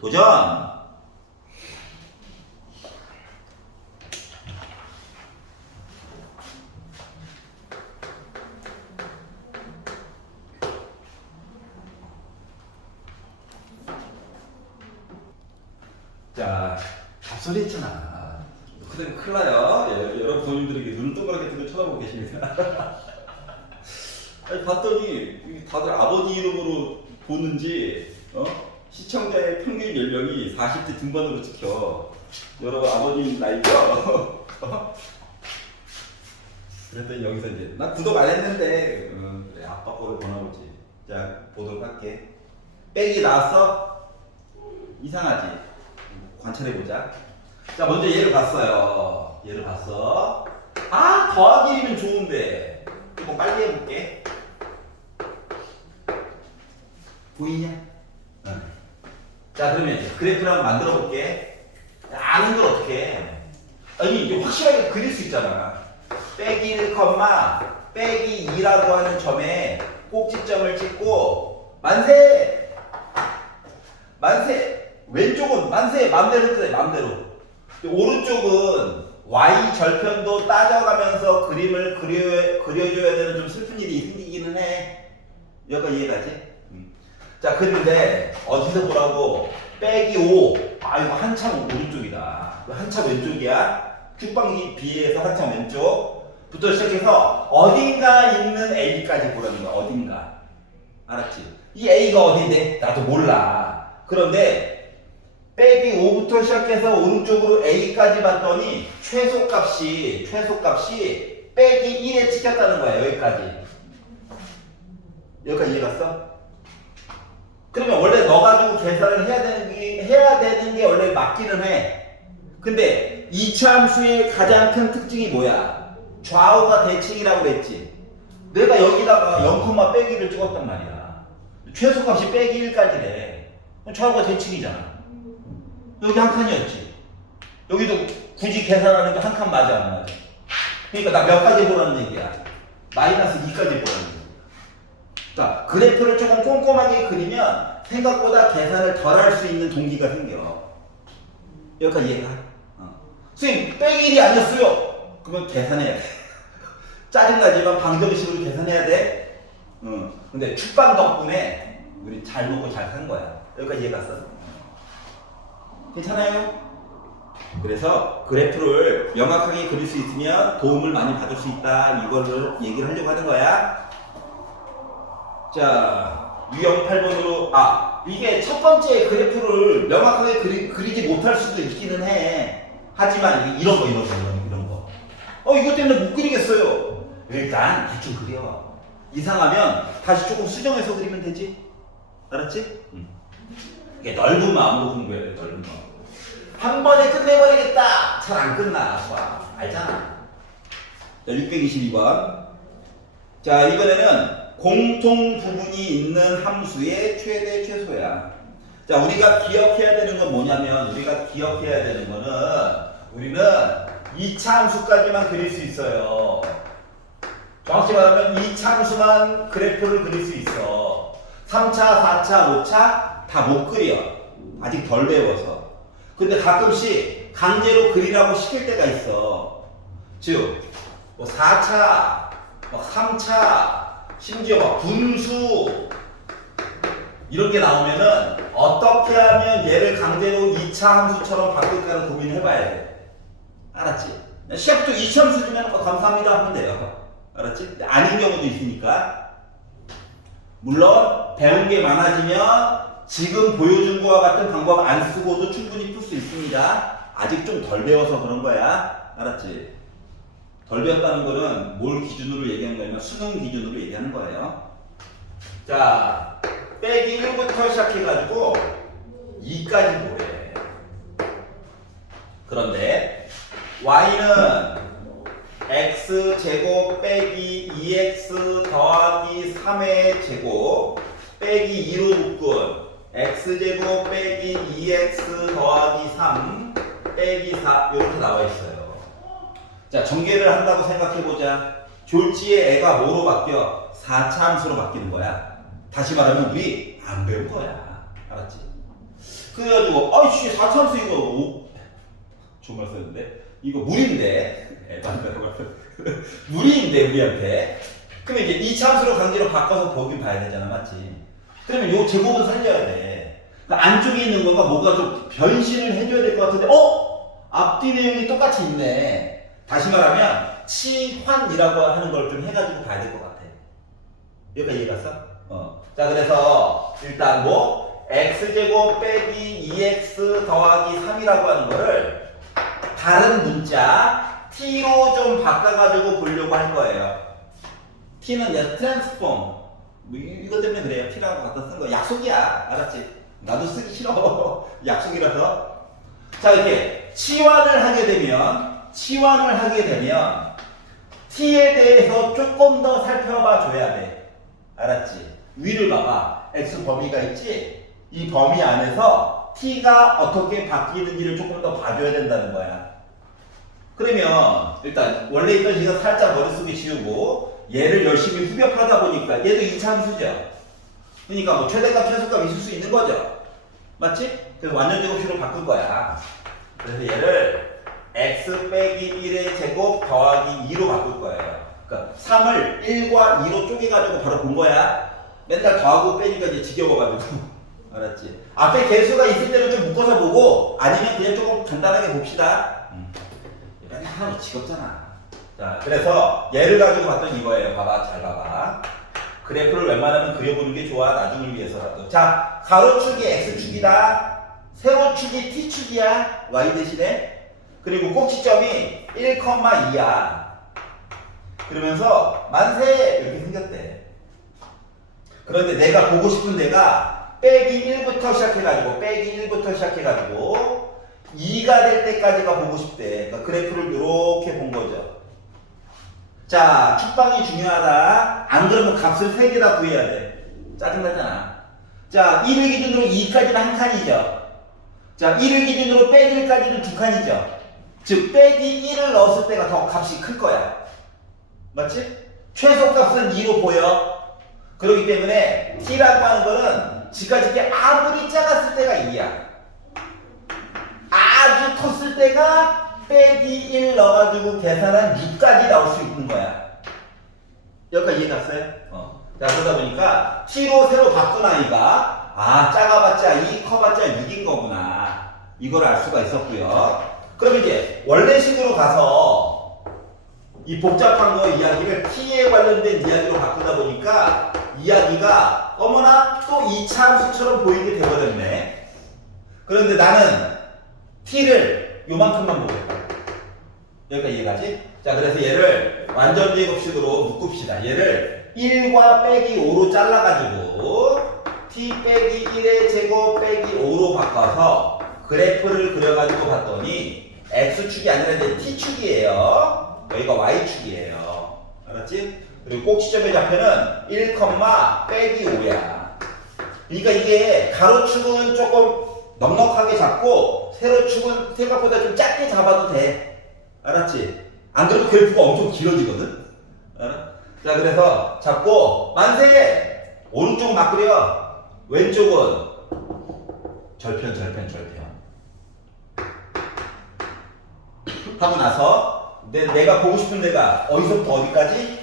도전! 자, 잡소리 했잖아. 그대로 큰일 나요. 여러분 부모님들에게 눈을 동그랗게 뜨고 쳐다보고 계십니다. 아니, 봤더니 다들 아버지 이름으로 보는지 시청자의 평균 연령이 40대 중반으로 찍혀. 여러분 아버님 나이죠? 그랬더니 여기서 이제 나 구독 안 했는데 그래, 아빠 거를 보나 보지. 자, 보도록 할게. 빼기 나왔어? 이상하지? 관찰해보자. 자, 먼저 얘를 봤어요. 얘를 봤어. 더하기 1이면 좋은데 이거 빨리 해볼게. 보이냐? 자, 그러면 이제 그래프를 한번 만들어 볼게. 아는 걸 어떻게 해? 아니, 이제 확실하게 그릴 수 있잖아. 빼기 1, 빼기 2라고 하는 점에 꼭지점을 찍고 만세! 왼쪽은 만세! 맘대로 뜯어, 맘대로. 오른쪽은 y 절편도 따져가면서 그림을 그려줘야 되는 좀 슬픈 일이 생기기는 해. 여기까지 이해가지? 자, 그런데 어디서 보라고? 빼기 5. 이거 한참 오른쪽이다. 한참 왼쪽이야. 큐방이 비해서 한참 왼쪽부터 시작해서 어딘가 있는 A까지 보라는 거야. 어딘가. 알았지? 이 A가 어딘데? 나도 몰라. 그런데 빼기 5부터 시작해서 오른쪽으로 A까지 봤더니 최소값이 빼기 1에 찍혔다는 거야. 여기까지 이해갔어? 그러면 원래 너 가지고 계산을 해야 되는 게 원래 맞기는 해. 근데 이차 함수의 가장 큰 특징이 뭐야? 좌우가 대칭이라고 그랬지. 내가 여기다가 0, 빼기를 찍었단 말이야. 최소값이 빼기 1까지래. 좌우가 대칭이잖아. 여기 한 칸이었지. 여기도 굳이 계산하는데 한 칸 맞아 안 맞아? 그러니까 나 몇 가지 보라는 얘기야. 마이너스 2까지 보라는 얘기야. 그러니까 그래프를 조금 꼼꼼하게 그리면 생각보다 계산을 덜 할 수 있는 동기가 생겨. 여기까지 이해가? 선생님 빼기 1이 아니었어요. 그러면 계산해야 돼. 짜증나지만 방정식으로 계산해야 돼. 근데 축방 덕분에 우리 잘 먹고 잘 산 거야. 여기까지 이해갔어? 괜찮아요? 그래서 그래프를 명확하게 그릴 수 있으면 도움을 많이 받을 수 있다. 이거를 얘기를 하려고 하는 거야. 자, 유형 8번으로 이게 첫 번째 그래프를 명확하게 그리지 못할 수도 있기는 해. 하지만 이런 거 이것 때문에 못 그리겠어요. 일단 대충 그려. 이상하면 다시 조금 수정해서 그리면 되지. 알았지? 이게 넓은 마음으로 공부해야 돼. 넓은 마음으로. 한 번에 끝내버리겠다. 잘 안 끝나. 수학. 알잖아. 자, 622번. 자, 이번에는 공통 부분이 있는 함수의 최대 최소야. 자, 우리가 기억해야 되는 건 뭐냐면, 우리는 2차 함수까지만 그릴 수 있어요. 정확히 말하면 2차 함수만 그래프를 그릴 수 있어. 3차, 4차, 5차 다 못 그려. 아직 덜 배워서. 근데 가끔씩 강제로 그리라고 시킬 때가 있어. 즉, 뭐 4차, 뭐 3차, 심지어 막 분수 이런 게 나오면은 어떻게 하면 얘를 강제로 2차 함수처럼 바꿀까를 고민해봐야 돼. 알았지? 시합도 2차 함수 주면 감사합니다 하면 돼요. 알았지? 아닌 경우도 있으니까. 물론 배운 게 많아지면 지금 보여준 거와 같은 방법 안 쓰고도 충분히 풀 수 있습니다. 아직 좀 덜 배워서 그런 거야. 알았지? 덜 배웠다는 거는 뭘 기준으로 얘기하는 거냐면 수능 기준으로 얘기하는 거예요. 자, 빼기 1부터 시작해가지고 2까지 보래. 그런데 y는 x제곱 빼기 2x 더하기 3의 제곱 빼기 2로 묶은 x제곱 빼기 2x 더하기 3 빼기 4 이렇게 나와 있어요. 자, 전개를 한다고 생각해보자. 졸지에 애가 뭐로 바뀌어? 4차 함수로 바뀌는 거야. 다시 말하면 우리 안 배운 거야. 알았지? 그래가지고 아이씨 4차 함수 이거 좋은 말 썼는데 이거 무리인데 애도 안 배운 거야. 무리인데 우리한테. 그러면 이제 2차 함수로 강제로 바꿔서 보긴 봐야 되잖아. 맞지? 그러면 요 제곱은 살려야 돼. 그러니까 안쪽에 있는 거가 뭐가 좀 변신을 해줘야 될 것 같은데 앞뒤 내용이 똑같이 있네. 다시 말하면 치환이라고 하는 걸 좀 해가지고 봐야 될 것 같아. 여기까지 이해갔어? 자, 그래서 일단 뭐 x제곱 빼기 2x 더하기 3이라고 하는 거를 다른 문자 t로 좀 바꿔가지고 보려고 할 거예요. t는 그냥 트랜스폼 이것 때문에 그래요. t라고 갖다 쓴 거 약속이야. 알았지? 나도 쓰기 싫어. 약속이라서. 자, 이렇게 치환을 하게 되면 t에 대해서 조금 더 살펴봐 줘야 돼. 알았지? 위를 봐봐. x 범위가 있지? 이 범위 안에서 t가 어떻게 바뀌는지를 조금 더 봐줘야 된다는 거야. 그러면 일단 원래 있던 식은 살짝 머릿속에 지우고 얘를 열심히 후벼파다 보니까 얘도 2차 함수죠. 그러니까 뭐 최대값 최소값 있을 수 있는 거죠. 맞지? 그래서 완전 제곱식으로 바꿀 거야. 그래서 얘를 x 빼기 1의 제곱 더하기 2로 바꿀 거예요. 그러니까 3을 1과 2로 쪼개가지고 바로 본 거야. 맨날 더하고 빼니까 이제 지겨워가지고. 알았지? 앞에 개수가 있을 때는 좀 묶어서 보고 아니면 그냥 조금 간단하게 봅시다. 맨날 하나도 지겹잖아. 자, 그래서 얘를 가지고 봤더니 이거예요. 봐봐, 잘 봐봐. 그래프를 웬만하면 그려보는 게 좋아. 나중을 위해서라도. 자, 가로축이 x축이다. 세로축이 t축이야. y 대신에. 그리고 꼭지점이 1,2야. 그러면서 만세! 이렇게 생겼대. 그런데 내가 보고 싶은 데가 빼기 1부터 시작해가지고 2가 될 때까지가 보고 싶대. 그러니까 그래프를 이렇게 본 거죠. 자, 축방이 중요하다. 안 그러면 값을 3개 다 구해야 돼. 짜증나잖아. 자, 1을 기준으로 2까지는 한 칸이죠. 자, 1을 기준으로 빼기 1까지는 두 칸이죠. 즉, 빼기 1을 넣었을 때가 더 값이 클 거야. 맞지? 최소값은 2로 보여. 그렇기 때문에 t라고 하는 거는 지금까지 게 아무리 작았을 때가 2야. 아주 컸을 때가 빼기 1 넣어가지고 계산한 6까지 나올 수 있는 거야. 여기까지 이해 갔어요? 자, 그러다 보니까 t로 새로 바꾼 아이가 작아봤자 2, 커봤자 6인 거구나. 이걸 알 수가 있었고요. 그럼 이제 원래식으로 가서 이 복잡한 거 이야기를 t에 관련된 이야기로 바꾸다 보니까 이야기가 어머나 또 2차 함수처럼 보이게 되버렸네. 그런데 나는 t를 요만큼만 보겠다. 여기까지 이해가지? 자, 그래서 얘를 완전 제곱식으로 묶읍시다. 얘를 1과 빼기 5로 잘라가지고 t 빼기 1의 제곱 빼기 5로 바꿔서 그래프를 그려가지고 봤더니 x축이 아니라 이제 t축이에요. 여기가 y축이에요. 알았지? 그리고 꼭지점의 좌표는 1, 빼기 5야. 그러니까 이게 가로축은 조금 넉넉하게 잡고 세로축은 생각보다 좀 작게 잡아도 돼. 알았지? 안 그래도 그래프가 엄청 길어지거든? 알아? 자, 그래서 잡고 만세게 오른쪽은 막 그려. 왼쪽은 절편 하고 나서 내가 보고 싶은 데가 어디서부터 어디까지?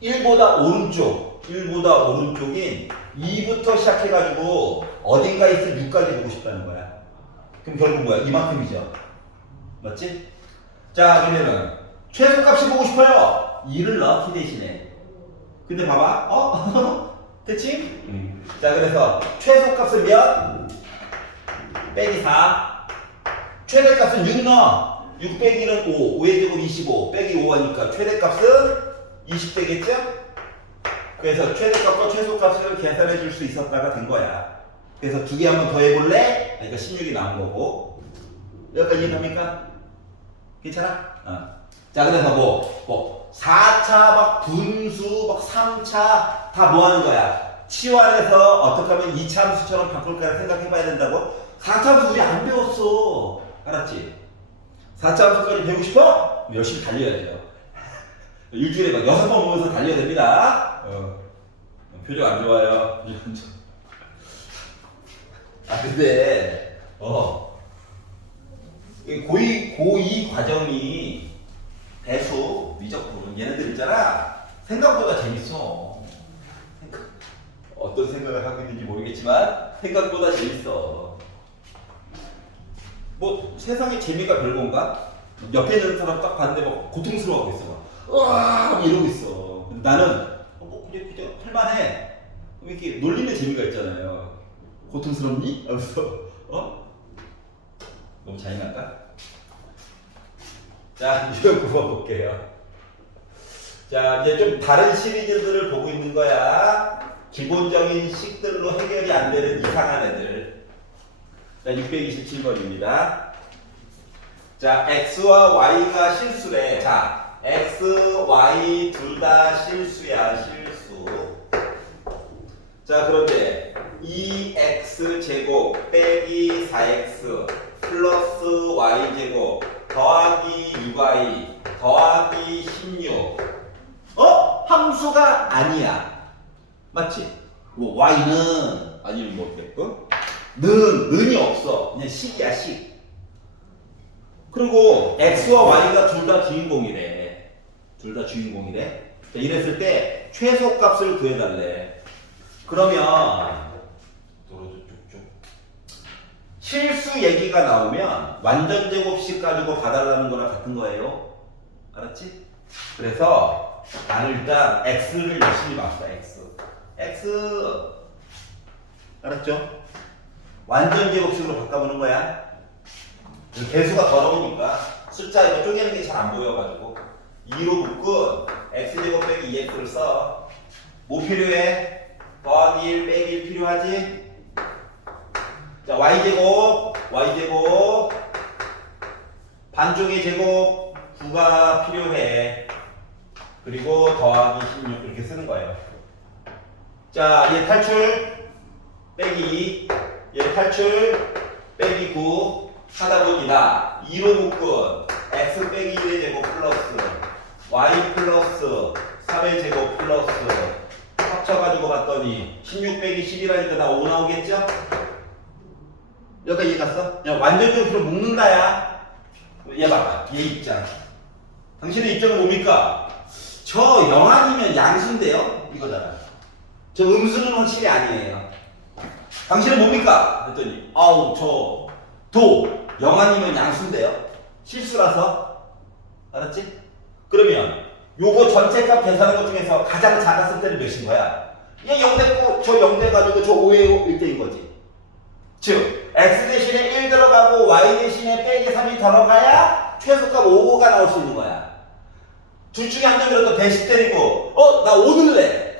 1보다 오른쪽인 2부터 시작해가지고 어딘가에 있을 6까지 보고 싶다는 거야. 그럼 결국 뭐야? 이만큼이죠. 맞지? 자, 그러면은 최소값이 보고 싶어요. 2를 넣어, t 대신에. 근데 봐봐. 됐지? 자, 그래서 최소값은 몇? 빼기 4. 최대값은 6 넣어. 6 빼기 1은 5. 5의 제곱 25. 빼기 5 하니까 최대값은 20 되겠죠? 그래서 최대값과 최소값을 계산해 줄 수 있었다가 된 거야. 그래서 두 개 한번 더 해볼래? 그러니까 16이 나온 거고. 여기까지 이해됩니까? 괜찮아? 자, 그래서 4차 막 분수 막 3차 다 뭐 하는 거야? 치환해서 어떻게 하면 2차 함수처럼 바꿀까 생각해 봐야 된다고? 4차 함수 우리 안 배웠어. 알았지? 4차 함수까지 배우고 싶어? 열심히 달려야죠. 일주일에 막 6번 보면서 달려야 됩니다. 표정 안 좋아요. 근데 고2 과정이 배수, 미적분 얘네들 있잖아. 생각보다 재밌어. 어떤 생각을 하고 있는지 모르겠지만 생각보다 재밌어. 뭐 세상에 재미가 별건가? 옆에 있는 사람 딱 봤는데 막 고통스러워하고 있어. 막 이러고 있어. 나는 그냥 할만해. 이렇게 놀리는 재미가 있잖아요. 고통스럽니? 하면서 너무 잔인한가? 자, 이거 굽어볼게요. 자, 이제 좀 다른 시리즈들을 보고 있는 거야. 기본적인 식들로 해결이 안 되는 이상한 애들. 자, 627번입니다. 자, x와 y가 실수래. 자, x, y 둘 다 실수야, 실수. 자, 그런데 2x 빼기 4x 플러스 y제곱 더하기 6y 더하기 16. 함수가 아니야. 맞지? 뭐 y는 아니면 뭐 어떻겠고? 는이 없어. 그냥 식이야, 식. 그리고 x와 y가 둘 다 주인공이래. 자, 이랬을 때 최소값을 구해달래. 그러면 실수 얘기가 나오면 완전 제곱식 가지고 봐달라는 거랑 같은 거예요. 알았지? 그래서 나는 일단 x를 열심히 봤어. x 알았죠? 완전 제곱식으로 바꿔보는 거야. 개수가 더러우니까 숫자 이거 쪼개는 게 잘 안 보여가지고 2로 묶은 x제곱 빼기 2x를 써. 뭐 필요해? 더하기 1 빼기 1 필요하지? 자, y제곱 반쪽의 제곱 9가 필요해. 그리고 더하기 16 이렇게 쓰는 거예요. 자, 얘 탈출 빼기 2, 얘 탈출 빼기 9 하다 보니까 2로 묶은 x 빼기 1의 제곱 플러스 y 플러스 3의 제곱 플러스 합쳐가지고 봤더니 16 빼기 10이라니까 나 5 나오겠죠? 여기까지 이해 갔어? 그냥 완전적으로 묶는다야. 얘 봐봐, 얘 입장. 당신의 입장은 뭡니까? 저 0 아니면 양수인데요? 이거잖아. 저 음수는 확실히 아니에요. 당신은 뭡니까? 그랬더니 저 도 0 아니면 양수인데요? 실수라서. 알았지? 그러면 요거 전체 값 계산한 것 중에서 가장 작았을 때는 몇인 거야? 얘 0 됐고 저 0 돼가지고 저 5의 1대인 거지. 즉 x 대신에 1 들어가고 y 대신에 빼기 3이 들어가야 최소값 5가 나올 수 있는 거야. 둘 중에 한 명이라도 대식 때리고 나 5 넣을래,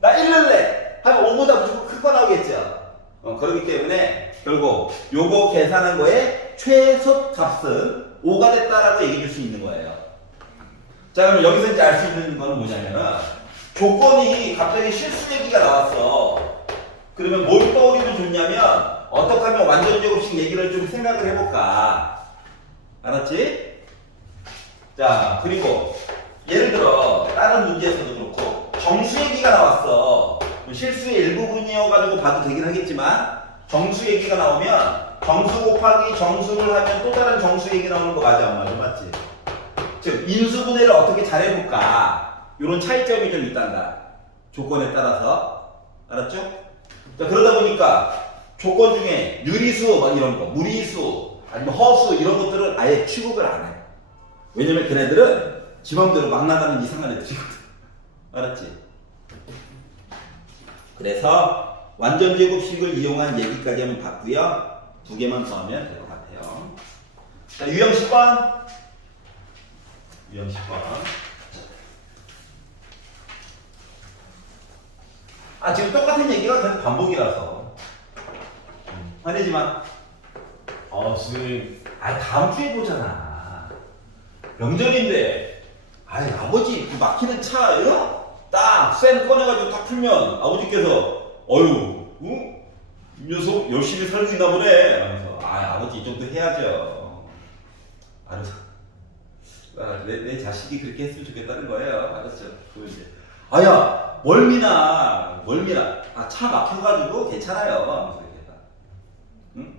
나 1 넣을래 하면 5보다 무조건 큰 거 나오겠죠. 그렇기 때문에 결국 요거 계산한 거에 최소값은 5가 됐다라고 얘기해 줄 수 있는 거예요. 자, 그럼 여기서 이제 알 수 있는 거는 뭐냐면은 조건이 갑자기 실수 얘기가 나왔어. 그러면 뭘 떠올리면 좋냐면 어떻게 하면 완전 제곱식 얘기를 좀 생각을 해볼까. 알았지? 자, 그리고 예를 들어 다른 문제에서도 그렇고 정수 얘기가 나왔어. 실수의 일부분이어가지고 봐도 되긴 하겠지만 정수 얘기가 나오면 정수 곱하기 정수를 하면 또 다른 정수 얘기 나오는 거 맞아, 안 맞아? 맞지? 즉 인수분해를 어떻게 잘해볼까, 이런 차이점이 좀 있단다, 조건에 따라서. 알았죠? 자, 그러다 보니까 조건 중에 유리수 막 이런 거, 무리수 아니면 허수 이런 것들은 아예 취급을 안 해. 왜냐면 걔네들은 지 맘대로 막 나가는 이상한 애들이거든. 알았지? 그래서 완전 제곱식을 이용한 얘기까지 하면 봤고요. 2개만 더 하면 될 것 같아요. 자, 유형 10번. 유형 10번. 아, 지금 똑같은 얘기가 계속 반복이라서. 화내지만. 선생님. 다음 주에 보잖아. 명절인데. 아버지, 그 막히는 차, 딱, 쌩 꺼내가지고 딱 풀면 아버지께서, 이 녀석 열심히 살고 있나 보네. 하면서, 아버지 이 정도 해야죠. 알았어. 내 자식이 그렇게 했으면 좋겠다는 거예요. 알았죠? 그 이제, 멀미나. 차 막혀가지고 괜찮아요. 하면서 이렇게 딱. 응?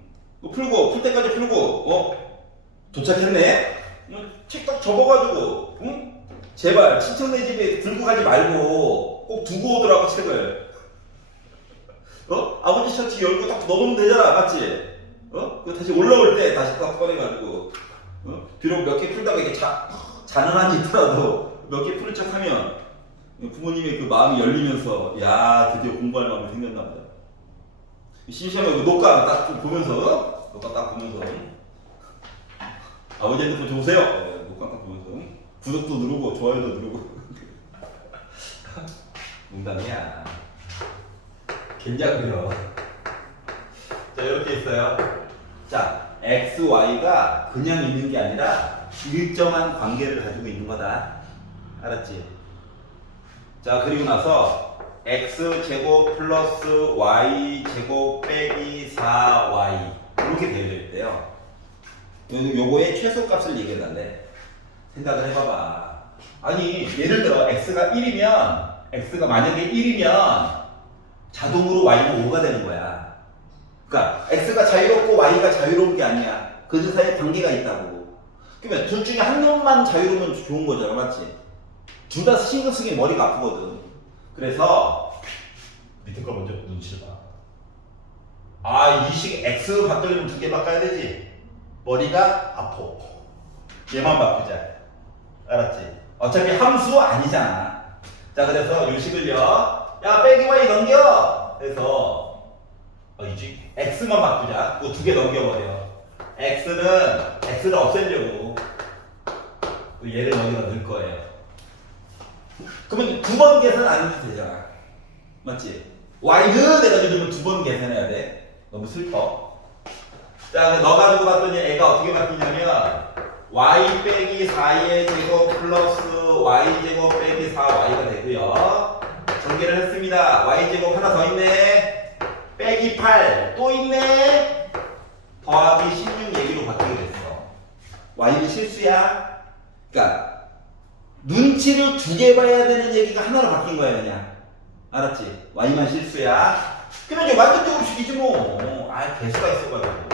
풀 때까지 풀고, 도착했네? 책 딱 접어가지고, 응? 제발, 친척네 집에 들고 가지 말고, 꼭 두고 오더라고, 책을. 아버지 셔츠 열고 딱 넣으면 되잖아, 맞지? 그 다시 올라올 때 다시 딱 꺼내가지고, 비록 몇 개 풀다가 이게 자는 한이 있더라도 몇 개 풀은 척 하면 부모님의 그 마음이 열리면서, 야, 드디어 공부할 마음이 생겼나 보다. 심심하면 그 녹화 딱 좀 보면서, 아버지 핸드폰 좀 보세요. 녹화 딱 보면서, 구독도 누르고, 좋아요도 누르고. 농담이야. 괜찮고요. 자, 이렇게 있어요. 자, x, y가 그냥 있는 게 아니라 일정한 관계를 가지고 있는 거다. 알았지? 자, 그리고 나서 x제곱 플러스 y제곱 빼기 4y 이렇게 되어져 있대요. 요거의 최소값을 얘기해달래. 생각을 해봐봐. 아니, 예를 들어 x가 만약에 1이면 자동으로 y는 5가 되는 거야. 그러니까 x가 자유롭고 y가 자유로운 게 아니야. 그 사이에 관계가 있다고. 그러면 둘 중에 한 놈만 자유로우면 좋은 거잖아, 맞지? 둘 다 신경 쓰기 머리가 아프거든. 그래서 밑에 거 먼저 눈치를 봐. 이 식 x 바꾸려면 2개 바꿔야 되지. 머리가 아파. 얘만 바꾸자. 알았지? 어차피 함수 아니잖아. 자, 그래서 요 식을요, 야, 빼기 y 넘겨! 그래서 이제 x만 바꾸자. 그거 2개 넘겨버려. x를 없애려고 얘를 여기다 넣을 거예요. 그러면 2번 계산 안 해도 되잖아. 맞지? y는 내가 넣으면 2번 계산해야 돼. 너무 슬퍼. 자, 너 가지고 봤더니 애가 어떻게 바뀌냐면 y 빼기 4의 제곱 플러스 y 제곱 빼기 4y가 되고요. 전개를 했습니다. y제곱 하나 더 있네. 빼기 8 또 있네. 더하기 16 얘기로 바뀌게 됐어. y는 실수야. 그러니까 눈치를 2개 봐야 되는 얘기가 하나로 바뀐 거야, 그냥. 알았지? y만 실수야. 그럼 이제 완전 제곱식이지 뭐. 개수가 있어가지고.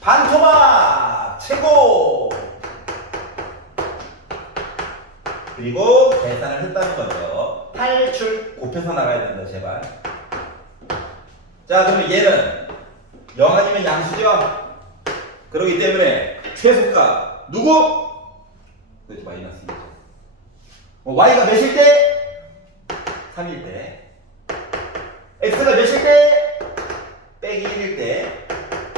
반토막 최고. 그리고 계산을 했다는 거죠. 탈출 곱해서 나가야 된다, 제발. 자, 그러면 얘는 0 아니면 양수죠? 그렇기 때문에 최소값 누구? 그렇지, 마이너스이죠. y가 몇일 때? 3일 때. x가 몇일 때? 빼기 1일 때.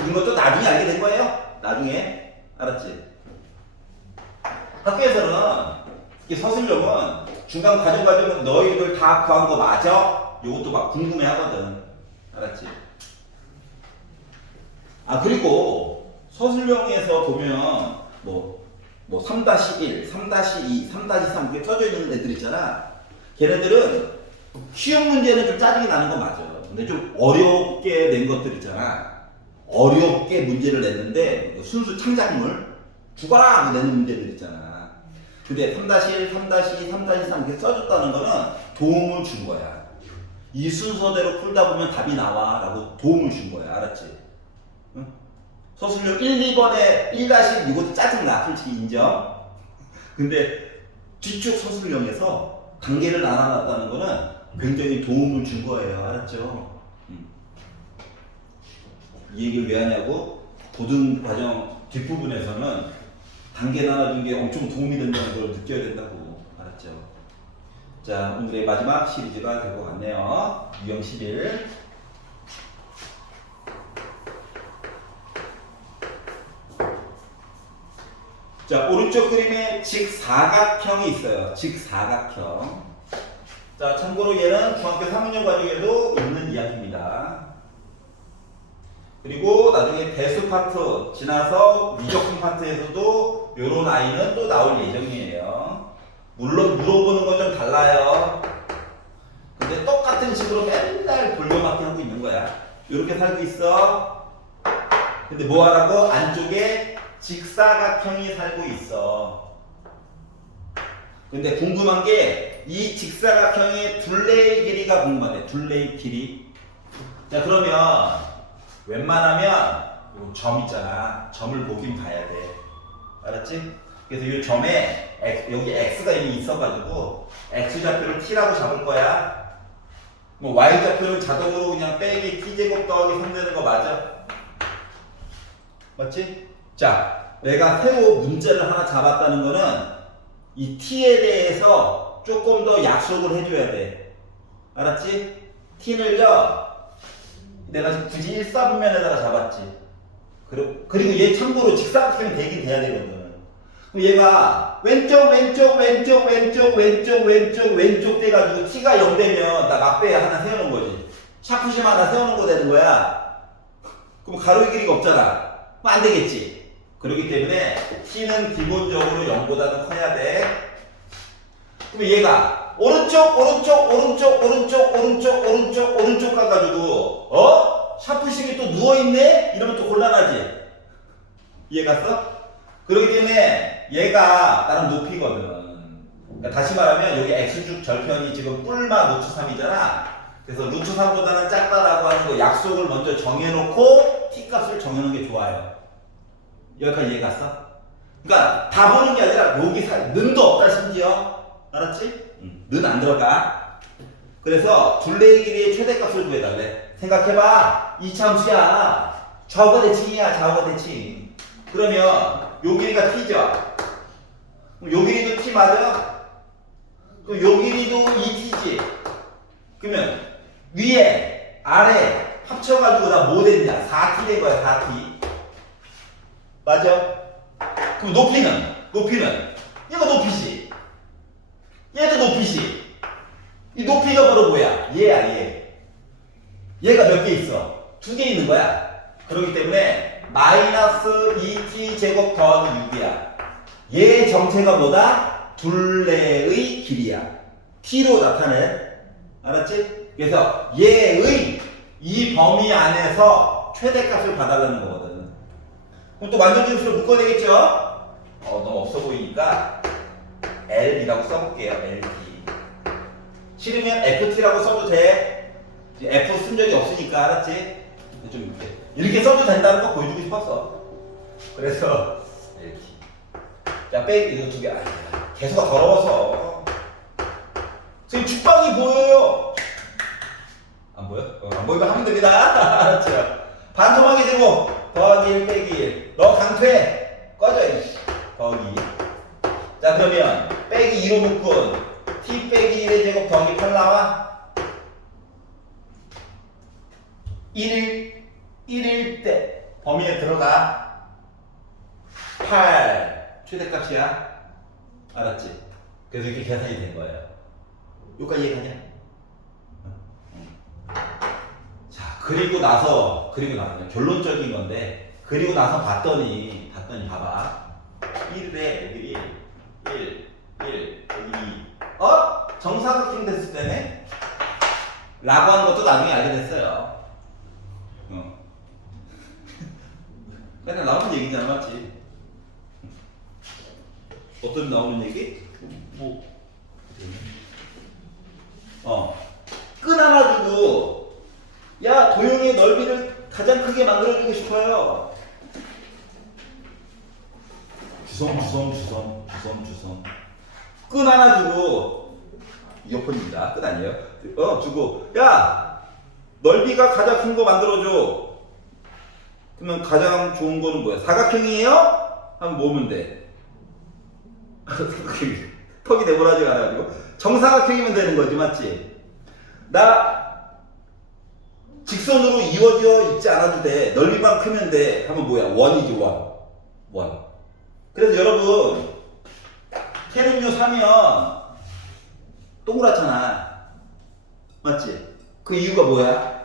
이것도 나중에 알게 된 거예요. 나중에. 알았지? 학교에서는 특히 서술형은 중간 과정은 너희들 다 구한 거 맞아? 이것도 막 궁금해 하거든. 알았지? 아, 그리고 서술형에서 보면 뭐 3-1, 3-2, 3-3 이렇게 써져 있는 애들 있잖아. 걔네들은 쉬운 문제는 좀 짜증이 나는 건 맞아. 근데 좀 어렵게 낸 것들 있잖아. 어렵게 문제를 냈는데 순수 창작물 죽어라 하고 내는 문제들 있잖아. 근데 3-1, 3-2, 3-3 이렇게 써줬다는 거는 도움을 준 거야. 이 순서대로 풀다 보면 답이 나와 라고 도움을 준 거야. 알았지? 응? 서술형 1, 2번에 1-1 이것도 짜증나. 솔직히 인정. 근데 뒤쪽 서술형에서 단계를 나눠놨다는 거는 굉장히 도움을 준 거예요. 알았죠? 이 얘기를 왜 하냐고? 고등과정 뒷부분에서는 단계 나눠준 게 엄청 도움이 된다는 걸 느껴야 된다고. 알았죠? 자, 오늘의 마지막 시리즈가 될 것 같네요. 유형 11. 자, 오른쪽 그림에 직사각형이 있어요. 직사각형. 자, 참고로 얘는 중학교 3학년 과정에도 있는 이야기입니다. 그리고 나중에 대수 파트 지나서 미적분 파트에서도 이런 아이는 또 나올 예정이에요. 물론 물어보는 건 좀 달라요. 근데 똑같은 식으로 맨날 돌려막기 하고 있는 거야. 이렇게 살고 있어. 근데 뭐 하라고? 안쪽에 직사각형이 살고 있어. 근데 궁금한 게 이 직사각형의 둘레의 길이가 궁금하네. 둘레의 길이. 자, 그러면 웬만하면 요 점 있잖아. 점을 보긴 봐야 돼. 알았지? 그래서 이 점에 여기 x가 이미 있어가지고 x좌표를 t라고 잡을 거야. 뭐 y좌표는 자동으로 그냥 빼기 t제곱 더하기 3 되는 거 맞아? 맞지? 자, 내가 새로 문제를 하나 잡았다는 거는 이 t에 대해서 조금 더 약속을 해줘야 돼. 알았지? t는요, 내가 굳이 1사분면에다가 잡았지. 그리고 얘 참고로 직사각형이 되긴 돼야 되거든. 그럼 얘가 왼쪽 돼가지고 t가 0 되면 나 막대 하나 세우는 거지. 샤프심 하나 세우는 거 되는 거야. 그럼 가로의 길이가 없잖아. 그럼 안 되겠지. 그렇기 때문에 t는 기본적으로 0보다는 커야 돼. 그럼 얘가 오른쪽 가가지고 샤프심이 또 누워있네? 이러면 또 곤란하지. 이해갔어? 그렇기 때문에 얘가 나름 높이거든. 그러니까 다시 말하면 여기 x축 절편이 지금 뿔마 루트 3이잖아. 그래서 루트 3보다는 작다라고 하는 거 약속을 먼저 정해놓고 t 값을 정해놓은 게 좋아요. 여기까지 이해갔어? 그러니까 다 보는 게 아니라 여기 는도 없다 심지어. 알았지? 는 안 들어가. 그래서 둘레의 길이의 최대값을 구해달래. 생각해봐. 이 참수야. 좌우가 대칭이야. 좌우가 대칭. 그러면 요 길이가 t죠. 그럼 요 길이도 t 맞아? 그럼 요 길이도 2t지. 그러면 위에 아래 합쳐가지고 나 뭐 됐냐? 4t 된 거야. 4t. 맞아? 그럼 높이는 얘가 높이지. 얘도 높이지. 이 높이가 바로 뭐야? 얘야, 얘. 얘가 몇 개 있어? 2개 있는 거야. 그렇기 때문에 마이너스 2t 제곱 더하기 6이야. 얘의 정체가 뭐다? 둘레의 길이야. t로 나타내. 알았지? 그래서 얘의 이 범위 안에서 최대값을 받아가는 거거든. 그럼 또 완전진수로 묶어내겠죠? 너무 없어 보이니까 L이라고 써볼게요. LD. 싫으면 FT라고 써도 돼. F 쓴 적이 없으니까. 알았지? 좀 이렇게 써도 된다는 거 보여주고 싶었어. 그래서 LD. 자, 이거 두 개. 개수가 더러워서. 지금 죽방이 보여요. 안 보여? 안 보이면 하면 됩니다. 알았죠? 반토막이 되고 더하기 1 빼기 1. 너 강퇴. 꺼져. 더하기 2. 자, 그러면 빼기 2로 묶은 t 빼기 1의 제곱 더하기 8 나와? 1일 때 범위에 들어가. 8 최대값이야. 알았지? 그래서 이렇게 계산이 된 거예요. 여기까지 이해가냐? 그리고 나서 결론적인 건데 그리고 나서 봤더니 봐봐 1에 애들이 1 여기 2 정사각형 됐을 때네? 라고 하는 것도 나중에 알게 됐어요. 그냥 나오는 얘기잖아, 맞지? 어떤 나오는 얘기? 끈 하나 주고 야 도형의 넓이를 가장 크게 만들어주고 싶어요. 주섬 끈 하나 주고 이어폰입니다. 끝 아니에요? 주고 야 넓이가 가장 큰 거 만들어줘. 그러면 가장 좋은 거는 뭐야? 사각형이에요? 하면 뭐면 돼? 턱이 내보라지가 않아가지고 정사각형이면 되는 거지, 맞지? 나 직선으로 이어져 있지 않아도 돼. 넓이만 크면 돼. 하면 뭐야? 원이지, 원. 그래서 여러분 캐는요 사면 동그랗잖아, 맞지? 그 이유가 뭐야?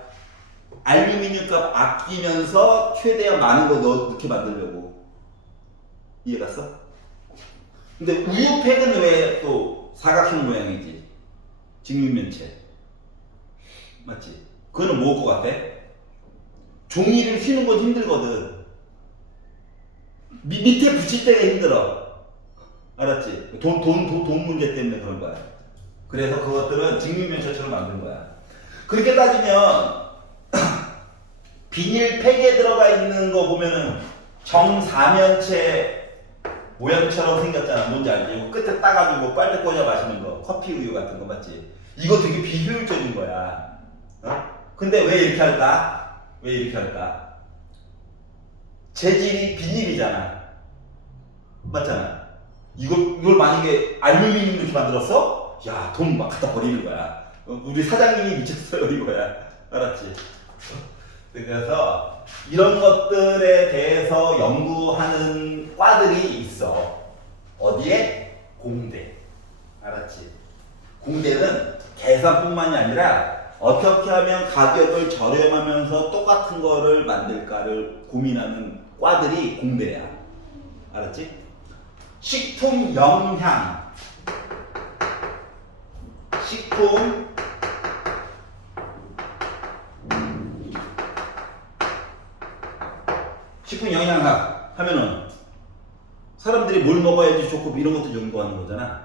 알루미늄 값 아끼면서 최대한 많은 거 넣게 만들려고. 이해갔어? 근데 우유팩은 왜 또 사각형 모양이지? 직육면체, 맞지? 그거는 뭐일 것 같아? 종이를 휘는 건 힘들거든. 밑에 붙일 때가 힘들어. 알았지? 돈 문제 때문에 그런 거야. 그래서 그것들은 직육면체처럼 만든 거야. 그렇게 따지면 비닐팩에 들어가 있는 거 보면은 정사면체 모양처럼 생겼잖아. 뭔지 알지? 끝에 따가지고 빨대 꽂아 마시는 거, 커피 우유 같은 거, 맞지? 이거 되게 비효율적인 거야. 근데 왜 이렇게 할까? 재질이 비닐이잖아, 맞잖아. 이걸 만약에 알루미늄 이렇게 만들었어? 야, 돈 막 갖다 버리는 거야. 우리 사장님이 미쳤어요 이거야. 알았지? 그래서 이런 것들에 대해서 연구하는 과들이 있어. 어디에? 공대. 알았지? 공대는 계산뿐만이 아니라 어떻게 하면 가격을 저렴하면서 똑같은 거를 만들까를 고민하는 과들이 공대야. 알았지? 식품 영양. 식품 영양학 하면은 사람들이 뭘 먹어야지 좋고 이런 것도 연구하는 거잖아.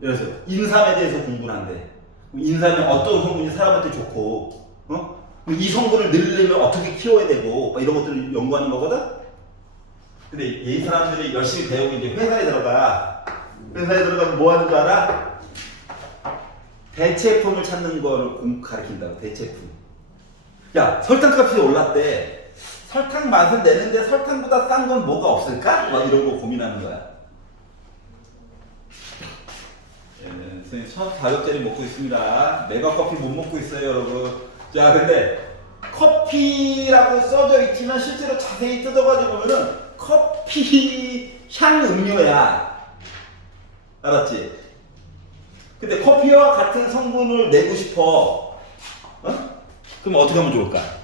그래서 인삼에 대해서 공부를 한대. 인삼이 어떤 성분이 사람한테 좋고, 이 성분을 늘리려면 어떻게 키워야 되고 이런 것들을 연구하는 거거든. 근데 이 사람들이 열심히 배우고 이제 회사에 들어가면 뭐 하는 줄 알아? 대체품을 찾는 거를 가르친다고. 대체품. 야, 설탕값이 올랐대. 설탕 맛을 내는데 설탕보다 싼 건 뭐가 없을까? 막 이런 거 고민하는 거야. 선생님 첫 자격제를 먹고 있습니다. 메가 커피 못 먹고 있어요, 여러분. 자, 근데 커피라고 써져 있지만 실제로 자세히 뜯어가지고 보면은 커피 향 음료야. 알았지? 근데 커피와 같은 성분을 내고 싶어. 그럼 어떻게 하면 좋을까?